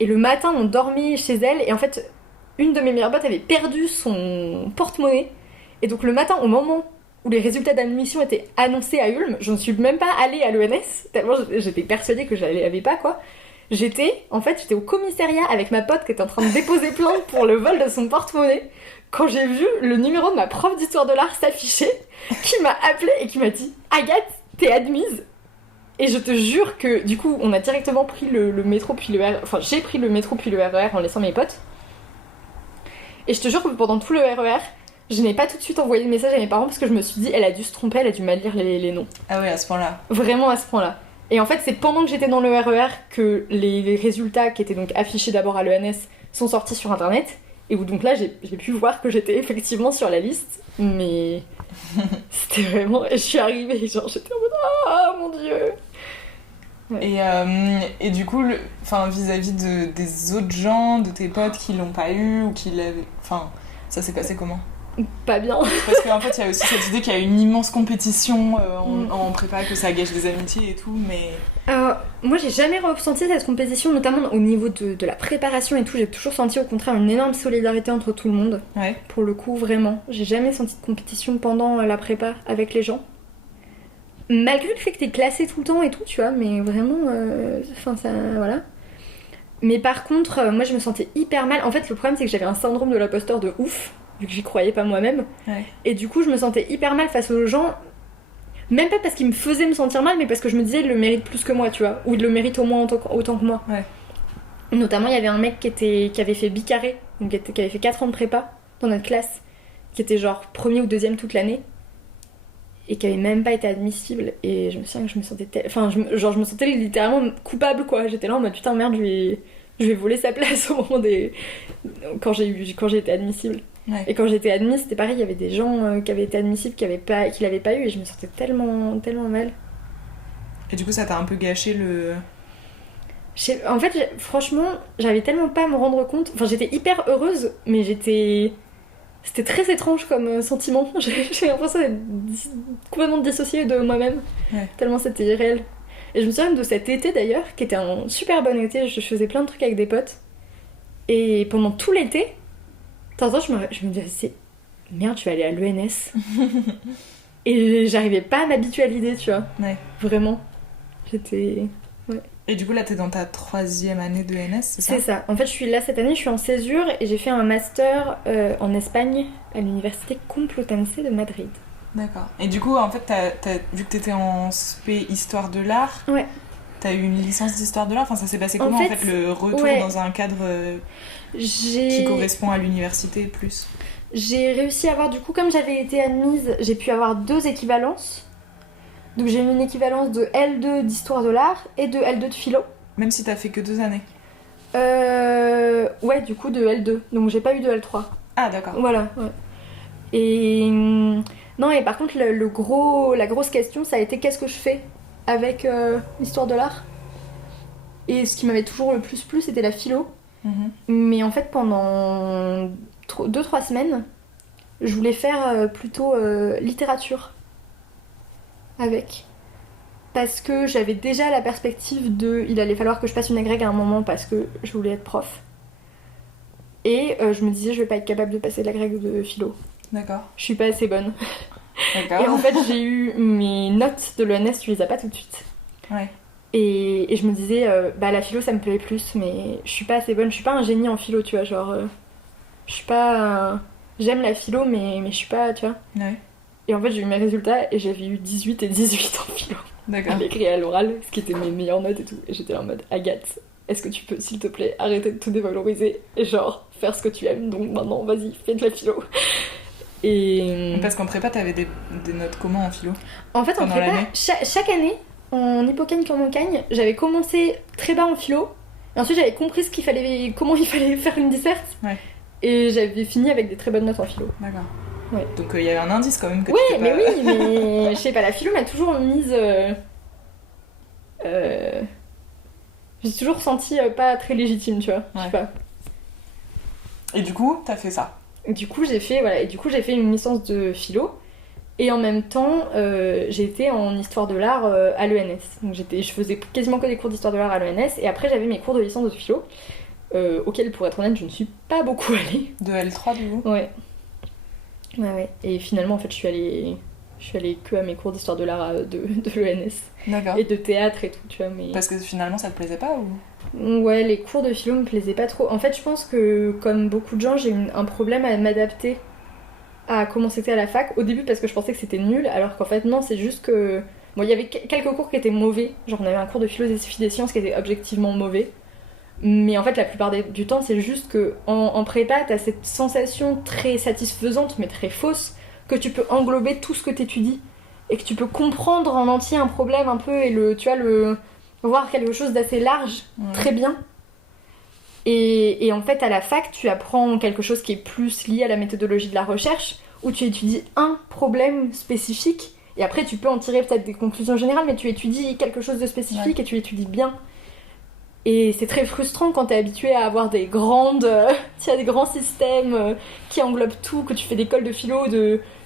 Et le matin, on dormait chez elle, et en fait, une de mes meilleures potes avait perdu son porte-monnaie. Et donc le matin, au moment où les résultats d'admission étaient annoncés à Ulm, je ne suis même pas allée à l'ENS, tellement j'étais persuadée que je l'avais pas, quoi. J'étais au commissariat avec ma pote qui était en train de déposer plainte pour le vol de son porte-monnaie. Quand j'ai vu le numéro de ma prof d'histoire de l'art s'afficher, qui m'a appelée et qui m'a dit « Agathe, t'es admise !» Et je te jure que, du coup, on a directement pris le métro puis le RER... Enfin, j'ai pris le métro puis le RER en laissant mes potes. Et je te jure que pendant tout le RER, je n'ai pas tout de suite envoyé de message à mes parents parce que je me suis dit « Elle a dû se tromper, elle a dû mal lire les noms. » Ah oui, à ce point-là. Vraiment à ce point-là. Et en fait, c'est pendant que j'étais dans le RER que les résultats qui étaient donc affichés d'abord à l'ENS sont sortis sur internet. Et où donc là, j'ai pu voir que j'étais effectivement sur la liste. Mais c'était vraiment... Et je suis arrivée, genre j'étais en mode « Ah, mon Dieu !» Ouais. Et du coup, vis-à-vis des autres gens, de tes potes qui l'ont pas eu ou qui l'avaient... Enfin, ça s'est passé comment? Pas bien. Parce qu'en fait, il y a aussi cette idée qu'il y a une immense compétition en prépa, que ça gâche des amitiés et tout, mais... Moi, j'ai jamais ressenti cette compétition, notamment au niveau de la préparation et tout. J'ai toujours senti au contraire une énorme solidarité entre tout le monde. Ouais. Pour le coup, vraiment. J'ai jamais senti de compétition pendant la prépa avec les gens. Malgré le fait que t'es classé tout le temps et tout, tu vois, mais vraiment... ça... Voilà. Mais par contre, moi, je me sentais hyper mal. En fait, le problème, c'est que j'avais un syndrome de l'imposteur de ouf, vu que j'y croyais pas moi-même. Ouais. Et du coup, je me sentais hyper mal face aux gens... Même pas parce qu'il me faisait me sentir mal, mais parce que je me disais il le mérite plus que moi, tu vois. Ou il le mérite au moins autant que moi. Ouais. Notamment, il y avait un mec qui avait fait bicarré, donc qui avait fait 4 ans de prépa dans notre classe, qui était genre premier ou deuxième toute l'année, et qui avait même pas été admissible. Et je me souviens que je me sentais... je me sentais littéralement coupable, quoi. J'étais là en mode putain, merde, je vais voler sa place au moment des... Quand j'ai été admissible. Ouais. Et quand j'étais admise, c'était pareil, il y avait des gens qui avaient été admissibles qui l'avaient pas eu et je me sentais tellement mal. Et du coup, ça t'a un peu gâché le... En fait, franchement, j'avais tellement pas à me rendre compte. Enfin, j'étais hyper heureuse, mais c'était très étrange comme sentiment. J'ai l'impression d'être complètement dissociée de moi-même. Ouais. Tellement c'était irréel. Et je me souviens de cet été d'ailleurs, qui était un super bon été. Je faisais plein de trucs avec des potes. Et pendant tout l'été, de temps en temps, je me disais, merde, tu vas aller à l'ENS. Et j'arrivais pas à m'habituer à l'idée, tu vois. Ouais. Vraiment. J'étais... Ouais. Et du coup, là, t'es dans ta 3e année de ENS, c'est ça? C'est ça. En fait, je suis là cette année, je suis en césure et j'ai fait un master en Espagne à l'université Complutense de Madrid. D'accord. Et du coup, en fait, vu que t'étais en spé Histoire de l'art, ouais. T'as eu une licence d'Histoire de l'art? Enfin, ça s'est passé comment, en fait le retour dans un cadre qui correspond à l'université plus? J'ai réussi à avoir, du coup, comme j'avais été admise, j'ai pu avoir 2 équivalences. Donc j'ai eu une équivalence de L2 d'Histoire de l'art et de L2 de philo. Même si t'as fait que 2 années? Ouais, du coup, de L2. Donc j'ai pas eu de L3. Ah, d'accord. Voilà, ouais. Et... Non, et par contre, la grosse question, ça a été qu'est-ce que je fais avec l'Histoire de l'art? Et ce qui m'avait toujours le plus plu, c'était la philo. Mhm. Mais en fait, pendant 2-3 semaines, je voulais faire plutôt littérature avec. Parce que j'avais déjà la perspective il allait falloir que je passe une agrég à un moment parce que je voulais être prof. Et je me disais, je vais pas être capable de passer l'agrég de philo. D'accord. Je suis pas assez bonne. D'accord. Et en fait, j'ai eu mes notes de l'ENS, tu les as pas tout de suite. Ouais. Et je me disais, la philo ça me plaît plus, mais je suis pas assez bonne, je suis pas un génie en philo, tu vois, genre. Je suis pas. J'aime la philo, mais je suis pas, tu vois. Ouais. Et en fait, j'ai eu mes résultats et j'avais eu 18 et 18 en philo. D'accord. À l'écrit et à l'oral, ce qui était mes meilleures notes et tout. Et j'étais en mode, Agathe, est-ce que tu peux, s'il te plaît, arrêter de te dévaloriser et genre faire ce que tu aimes, donc maintenant, vas-y, fais de la philo. Et. Parce qu'en prépa, t'avais des notes comment en philo? En fait, en pendant prépa, l'année chaque année, en hippocagne comme en cagne, j'avais commencé très bas en philo. Et ensuite, j'avais compris comment il fallait faire une disserte. Ouais. Et j'avais fini avec des très bonnes notes en philo. D'accord. Ouais. Donc il y avait un indice quand même que Oui, tu mais pas... oui, mais je sais pas, la philo m'a toujours mise. J'ai toujours senti pas très légitime, tu vois. Je sais pas. Et du coup, t'as fait ça. Du coup, j'ai fait une licence de philo. Et en même temps, j'étais en histoire de l'art à l'ENS. Donc je faisais quasiment que des cours d'histoire de l'art à l'ENS. Et après, j'avais mes cours de licence de philo, auxquels, pour être honnête, je ne suis pas beaucoup allée. De L3 du coup. Ouais. Ouais. Et finalement, en fait, je suis allée que à mes cours d'histoire de l'art de l'ENS. D'accord. Et de théâtre et tout, tu vois. Mais... Parce que finalement, ça te plaisait pas ou... Ouais, les cours de philo me plaisaient pas trop. En fait, je pense que, comme beaucoup de gens, j'ai eu un problème à m'adapter à comment c'était à la fac. Au début, parce que je pensais que c'était nul, alors qu'en fait, non, c'est juste que... Bon, il y avait quelques cours qui étaient mauvais. Genre, on avait un cours de philosophie des sciences qui était objectivement mauvais. Mais en fait, la plupart du temps, c'est juste que en prépa, t'as cette sensation très satisfaisante, mais très fausse, que tu peux englober tout ce que t'étudies. Et que tu peux comprendre en entier un problème un peu et voir quelque chose d'assez large, très bien. Et en fait, à la fac, tu apprends quelque chose qui est plus lié à la méthodologie de la recherche, où tu étudies un problème spécifique, et après tu peux en tirer peut-être des conclusions générales, mais tu étudies quelque chose de spécifique et tu étudies bien. Et c'est très frustrant quand t'es habitué à avoir des grands systèmes qui englobent tout, que tu fais des cols de philo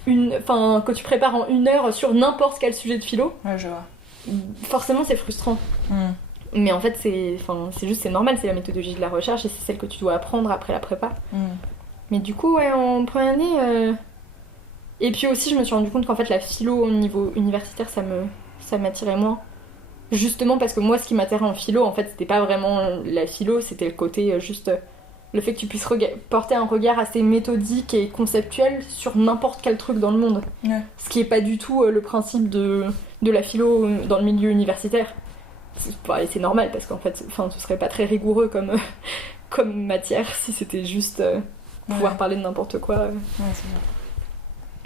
que tu prépares en 1 heure sur n'importe quel sujet de philo. Ouais, je vois. Forcément, c'est frustrant. Mais en fait, c'est normal, c'est la méthodologie de la recherche et c'est celle que tu dois apprendre après la prépa. Mais du coup, ouais, en première année... Et puis aussi, je me suis rendu compte qu'en fait, la philo au niveau universitaire, ça m'attirait moins. Justement parce que moi, ce qui m'attirait en philo, en fait, c'était pas vraiment la philo, c'était le côté juste... le fait que tu puisses porter un regard assez méthodique et conceptuel sur n'importe quel truc dans le monde. Ouais. Ce qui est pas du tout le principe de la philo dans le milieu universitaire. C'est normal parce qu'en fait, ce serait pas très rigoureux comme matière si c'était juste pouvoir parler de n'importe quoi. Ouais, c'est bien.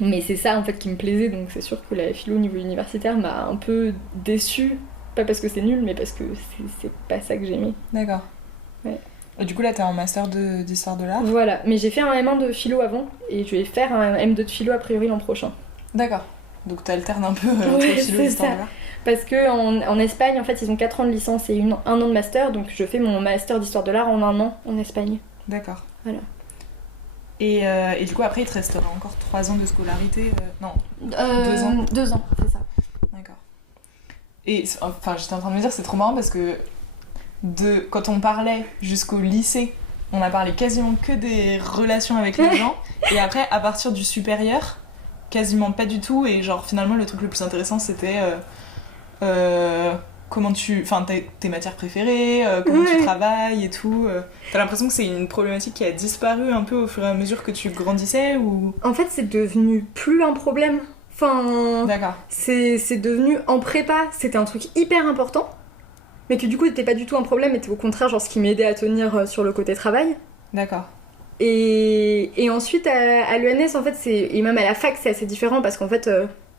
Mais c'est ça en fait qui me plaisait, donc c'est sûr que la philo au niveau universitaire m'a un peu déçue. Pas parce que c'est nul, mais parce que c'est pas ça que j'aimais. D'accord. Ouais. Et du coup, là, t'es en master d'histoire de l'art. Voilà, mais j'ai fait un M1 de philo avant, et je vais faire un M2 de philo a priori l'an prochain. D'accord. Donc t'alternes un peu entre philo et histoire de l'art. Parce que en Espagne, en fait, ils ont 4 ans de licence et 1 an de master, donc je fais mon master d'histoire de l'art en 1 an en Espagne. D'accord. Voilà. Et du coup, après, il te restera encore 3 ans de scolarité. Non, 2 ans. 2 ans, c'est ça. D'accord. Et enfin, j'étais en train de me dire, c'est trop marrant parce que quand on parlait jusqu'au lycée, on a parlé quasiment que des relations avec les gens. Et après, à partir du supérieur, quasiment pas du tout. Et genre, finalement, le truc le plus intéressant, c'était comment tes matières préférées, comment tu travailles et tout. T'as l'impression que c'est une problématique qui a disparu un peu au fur et à mesure que tu grandissais ou... En fait, c'est devenu plus un problème. D'accord. C'est devenu en prépa, c'était un truc hyper important, mais que du coup, c'était pas du tout un problème, était au contraire genre ce qui m'aidait à tenir sur le côté travail. D'accord. Et ensuite, à l'ENS, en fait, et même à la fac, c'est assez différent parce qu'en fait,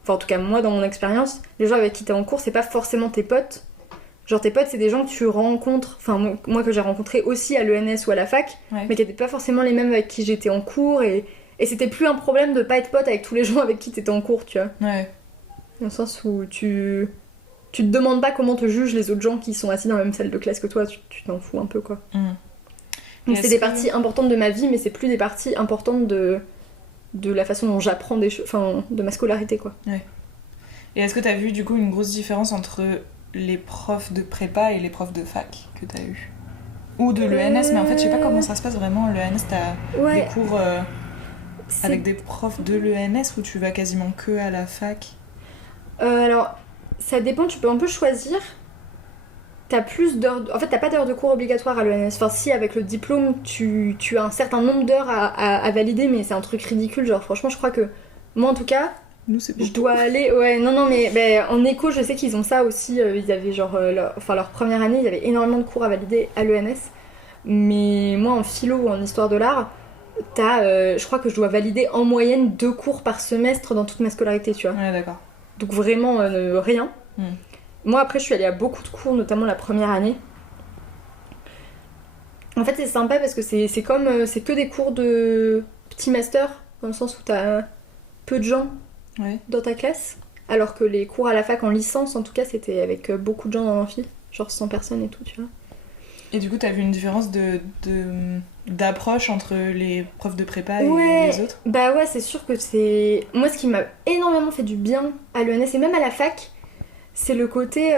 en tout cas, moi, dans mon expérience, les gens avec qui t'es en cours, c'est pas forcément tes potes. Genre, tes potes, c'est des gens que tu rencontres, moi que j'ai rencontrés aussi à l'ENS ou à la fac, mais qui étaient pas forcément les mêmes avec qui j'étais en cours et c'était plus un problème de pas être pote avec tous les gens avec qui t'étais en cours, tu vois. Ouais. Dans le sens où tu tu te demandes pas comment te jugent les autres gens qui sont assis dans la même salle de classe que toi, tu t'en fous un peu quoi. Donc c'est des parties importantes de ma vie, mais c'est plus des parties importantes de la façon dont j'apprends des choses, enfin de ma scolarité quoi. Ouais. Et est-ce que t'as vu du coup une grosse différence entre les profs de prépa et les profs de fac que t'as eu? Ou de l'ENS, mais en fait je sais pas comment ça se passe vraiment. L'ENS, t'as des cours avec des profs de l'ENS ou tu vas quasiment que à la fac? Alors ça dépend, tu peux un peu choisir. T'as plus d'heures... En fait, t'as pas d'heures de cours obligatoires à l'ENS. Enfin, si, avec le diplôme, tu as un certain nombre d'heures à valider, mais c'est un truc ridicule. Genre, franchement, je crois que... Moi, en tout cas, nous, c'est je dois aller... Ouais, non, mais en éco, je sais qu'ils ont ça aussi. Ils avaient genre... leur première année, ils avaient énormément de cours à valider à l'ENS. Mais moi, en philo ou en histoire de l'art, je crois que je dois valider en moyenne 2 cours par semestre dans toute ma scolarité, tu vois. Ouais, d'accord. Donc vraiment, rien. Moi, après, je suis allée à beaucoup de cours, notamment la première année. En fait, c'est sympa parce que c'est que des cours de petit master, dans le sens où t'as peu de gens dans ta classe. Alors que les cours à la fac en licence, en tout cas, c'était avec beaucoup de gens dans l'amphi. Genre 100 personnes et tout, tu vois. Et du coup, t'as vu une différence d'approche entre les profs de prépa et les autres? Bah ouais, c'est sûr que c'est... Moi, ce qui m'a énormément fait du bien à l'ENS et même à la fac, c'est le côté...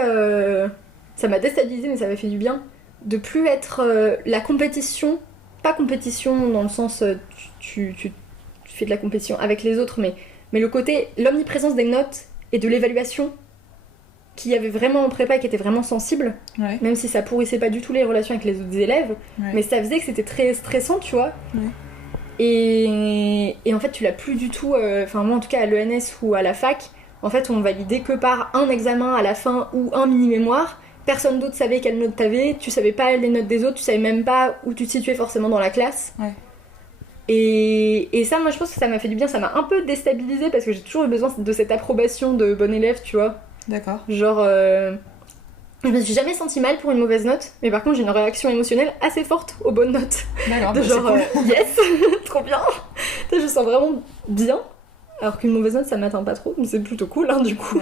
Ça m'a déstabilisée, mais ça m'a fait du bien. De plus être la compétition... Pas compétition dans le sens... tu fais de la compétition avec les autres, mais le côté... L'omniprésence des notes et de l'évaluation qu'il y avait vraiment en prépa et qui était vraiment sensible, même si ça pourrissait pas du tout les relations avec les autres élèves, mais ça faisait que c'était très stressant, tu vois. Et en fait, tu l'as plus du tout... Enfin, moi, en tout cas, à l'ENS ou à la fac... En fait, on validait que par un examen à la fin ou un mini-mémoire. Personne d'autre savait quelle note t'avais, tu savais pas les notes des autres, tu savais même pas où tu te situais forcément dans la classe. Et ça, moi, je pense que ça m'a fait du bien. Ça m'a un peu déstabilisée parce que j'ai toujours eu besoin de cette approbation de bon élève, tu vois. D'accord. Genre, je me suis jamais sentie mal pour une mauvaise note, mais par contre, j'ai une réaction émotionnelle assez forte aux bonnes notes. D'accord, de genre, cool. Yes, trop bien. Je sens vraiment bien. Alors qu'une mauvaise note, ça m'atteint pas trop, mais c'est plutôt cool, hein, du coup.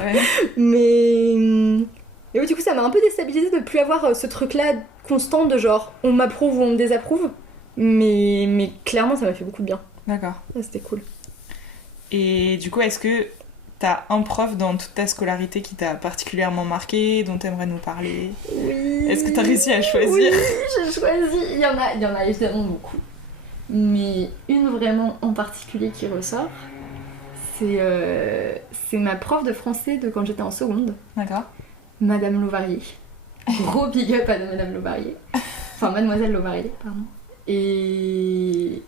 Mais... Et oui, du coup, ça m'a un peu déstabilisée de plus avoir ce truc-là constant de genre, on m'approuve ou on me désapprouve. Mais clairement, ça m'a fait beaucoup de bien. D'accord. Ouais, c'était cool. Et du coup, est-ce que t'as un prof dans toute ta scolarité qui t'a particulièrement marqué, dont t'aimerais nous parler? Oui. Est-ce que t'as réussi à choisir? Oui, j'ai choisi. Il y en a évidemment beaucoup. Mais une vraiment en particulier qui ressort... C'est ma prof de français de quand j'étais en seconde. D'accord. Madame Lovarié. Gros big up à Madame Lovarié. Enfin, Mademoiselle Lovarié, pardon. Et...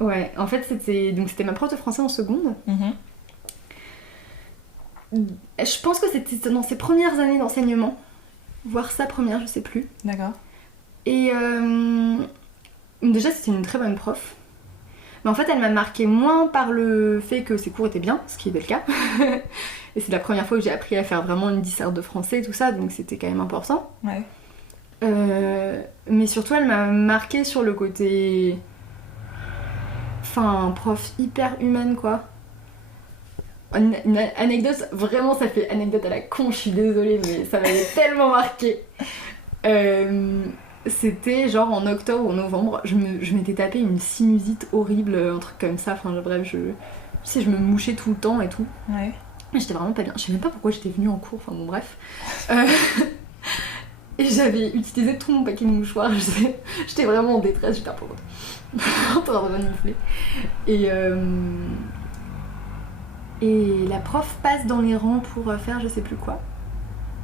Ouais, en fait, c'était ma prof de français en seconde. Je pense que c'était dans ses premières années d'enseignement. Voire sa première, je sais plus. D'accord. Et déjà, c'était une très bonne prof. Mais en fait, elle m'a marqué moins par le fait que ses cours étaient bien, ce qui était le cas. Et c'est la première fois que j'ai appris à faire vraiment une disserte de français et tout ça, donc c'était quand même important. Mais surtout, elle m'a marqué sur le côté... Enfin, prof hyper humaine, quoi. Une anecdote, vraiment, ça fait anecdote à la con, je suis désolée, mais ça m'avait tellement marqué. C'était genre en octobre ou en novembre, je m'étais tapé une sinusite horrible, un truc comme ça, enfin bref, je me mouchais tout le temps et tout. J'étais vraiment pas bien, je sais même pas pourquoi j'étais venue en cours, enfin bon bref. Et j'avais utilisé tout mon paquet de mouchoirs, j'étais vraiment en détresse, j'étais un peu en train de renifler. Et la prof passe dans les rangs pour faire je sais plus quoi.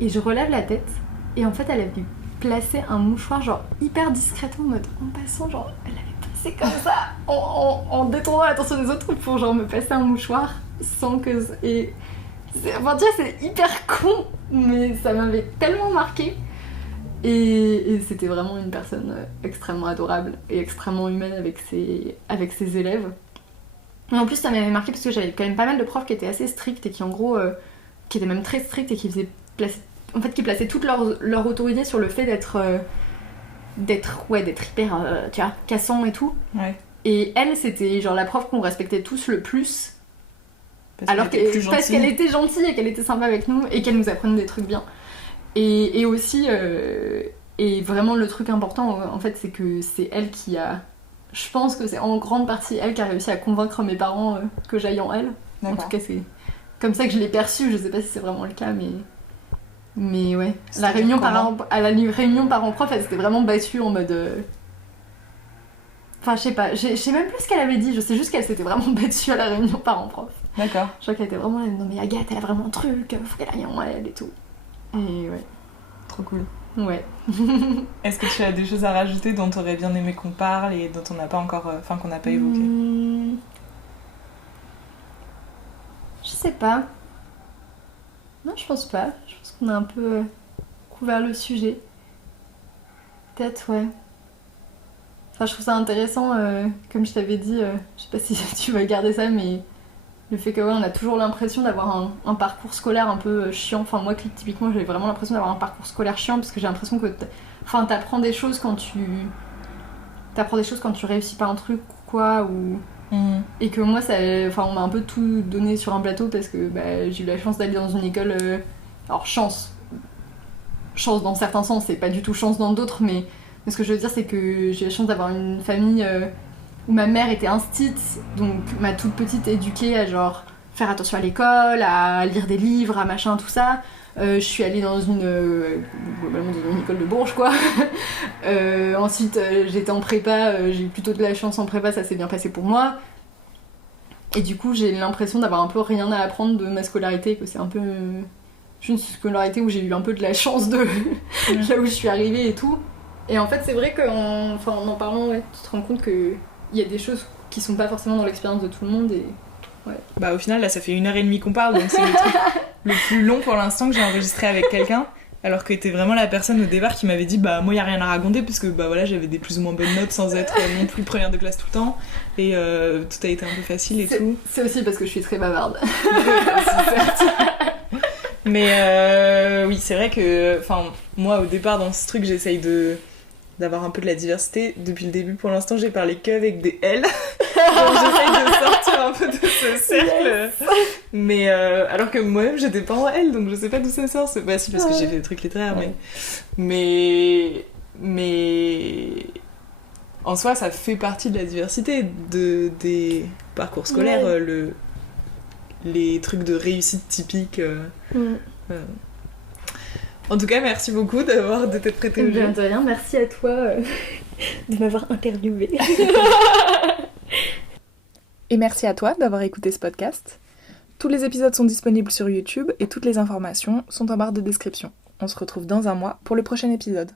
Et je relève la tête, et en fait elle avait placer un mouchoir genre hyper discrètement en mode en passant, genre elle avait passé comme ça en détournant l'attention des autres pour genre me passer un mouchoir sans que... Et enfin tu vois, c'est hyper con, mais ça m'avait tellement marqué. Et c'était vraiment une personne extrêmement adorable et extrêmement humaine avec ses élèves. Et en plus ça m'avait marqué parce que j'avais quand même pas mal de profs qui étaient assez stricts et qui en gros qui étaient même très stricts et qui faisaient qui plaçaient toute leur autorité sur le fait d'être hyper tu vois, cassant et tout. Et elle, c'était genre la prof qu'on respectait tous le plus Alors parce qu'elle était gentille et qu'elle était sympa avec nous et qu'elle nous apprenait des trucs bien. Et aussi, et vraiment le truc important en fait, c'est que c'est elle qui a. Je pense que c'est en grande partie elle qui a réussi à convaincre mes parents que j'aille en L. En tout cas, c'est comme ça que je l'ai perçu. Je sais pas si c'est vraiment le cas, mais ouais. La réunion parents-prof, elle s'était vraiment battue en mode. Enfin, je sais pas, je sais même plus ce qu'elle avait dit, je sais juste qu'elle s'était vraiment battue à la réunion parents-prof. D'accord. Je crois qu'elle était vraiment là, non mais Agathe, elle a vraiment un truc, faut qu'elle aille en elle et tout. Et ouais. Trop cool. Ouais. Est-ce que tu as des choses à rajouter dont t'aurais bien aimé qu'on parle et dont on n'a pas encore. Enfin, qu'on n'a pas évoqué Je sais pas. Non, je pense pas. Je pense qu'on a un peu couvert le sujet. Peut-être, ouais. Enfin, je trouve ça intéressant, comme je t'avais dit, je sais pas si tu vas garder ça, mais le fait que ouais, on a toujours l'impression d'avoir un parcours scolaire un peu chiant. Enfin, moi, typiquement, j'ai vraiment l'impression d'avoir un parcours scolaire chiant parce que j'ai l'impression que t'apprends des choses quand tu réussis pas un truc ou quoi, ou... Et que moi, on m'a un peu tout donné sur un plateau parce que j'ai eu la chance d'aller dans une école... Alors, chance dans certains sens, c'est pas du tout chance dans d'autres, mais ce que je veux dire, c'est que j'ai la chance d'avoir une famille où ma mère était instite, donc m'a toute petite éduquée à genre faire attention à l'école, à lire des livres, à machin, tout ça. Je suis allée dans globalement dans une école de Bourges, quoi. Ensuite, j'étais en prépa, j'ai eu plutôt de la chance en prépa, ça s'est bien passé pour moi. Et du coup, j'ai l'impression d'avoir un peu rien à apprendre de ma scolarité, que c'est un peu une scolarité où j'ai eu un peu de la chance de là où je suis arrivée et tout. Et en fait, c'est vrai qu'en en parlant, ouais, tu te rends compte qu'il y a des choses qui sont pas forcément dans l'expérience de tout le monde et... Ouais. Bah au final là ça fait 1h30 qu'on parle, donc c'est le truc le plus long pour l'instant que j'ai enregistré avec quelqu'un, alors que t'es vraiment la personne au départ qui m'avait dit bah moi y a rien à raconter parce que bah voilà j'avais des plus ou moins bonnes notes sans être non plus première de classe tout le temps et tout a été un peu facile et tout. C'est aussi parce que je suis très bavarde. Mais oui c'est vrai que moi au départ dans ce truc j'essaye d'avoir un peu de la diversité. Depuis le début, pour l'instant, j'ai parlé qu'avec des L. Donc j'essaye de sortir un peu de ce cercle. Yes. Mais alors que moi-même, j'étais pas en L, donc je sais pas d'où ça sort. C'est pas si parce que j'ai fait des trucs littéraires, mais en soi, ça fait partie de la diversité des parcours scolaires, les trucs de réussite typiques. En tout cas, merci beaucoup de t'être prêté au jeu. De rien, merci à toi de m'avoir interviewée. Et merci à toi d'avoir écouté ce podcast. Tous les épisodes sont disponibles sur YouTube et toutes les informations sont en barre de description. On se retrouve dans un mois pour le prochain épisode.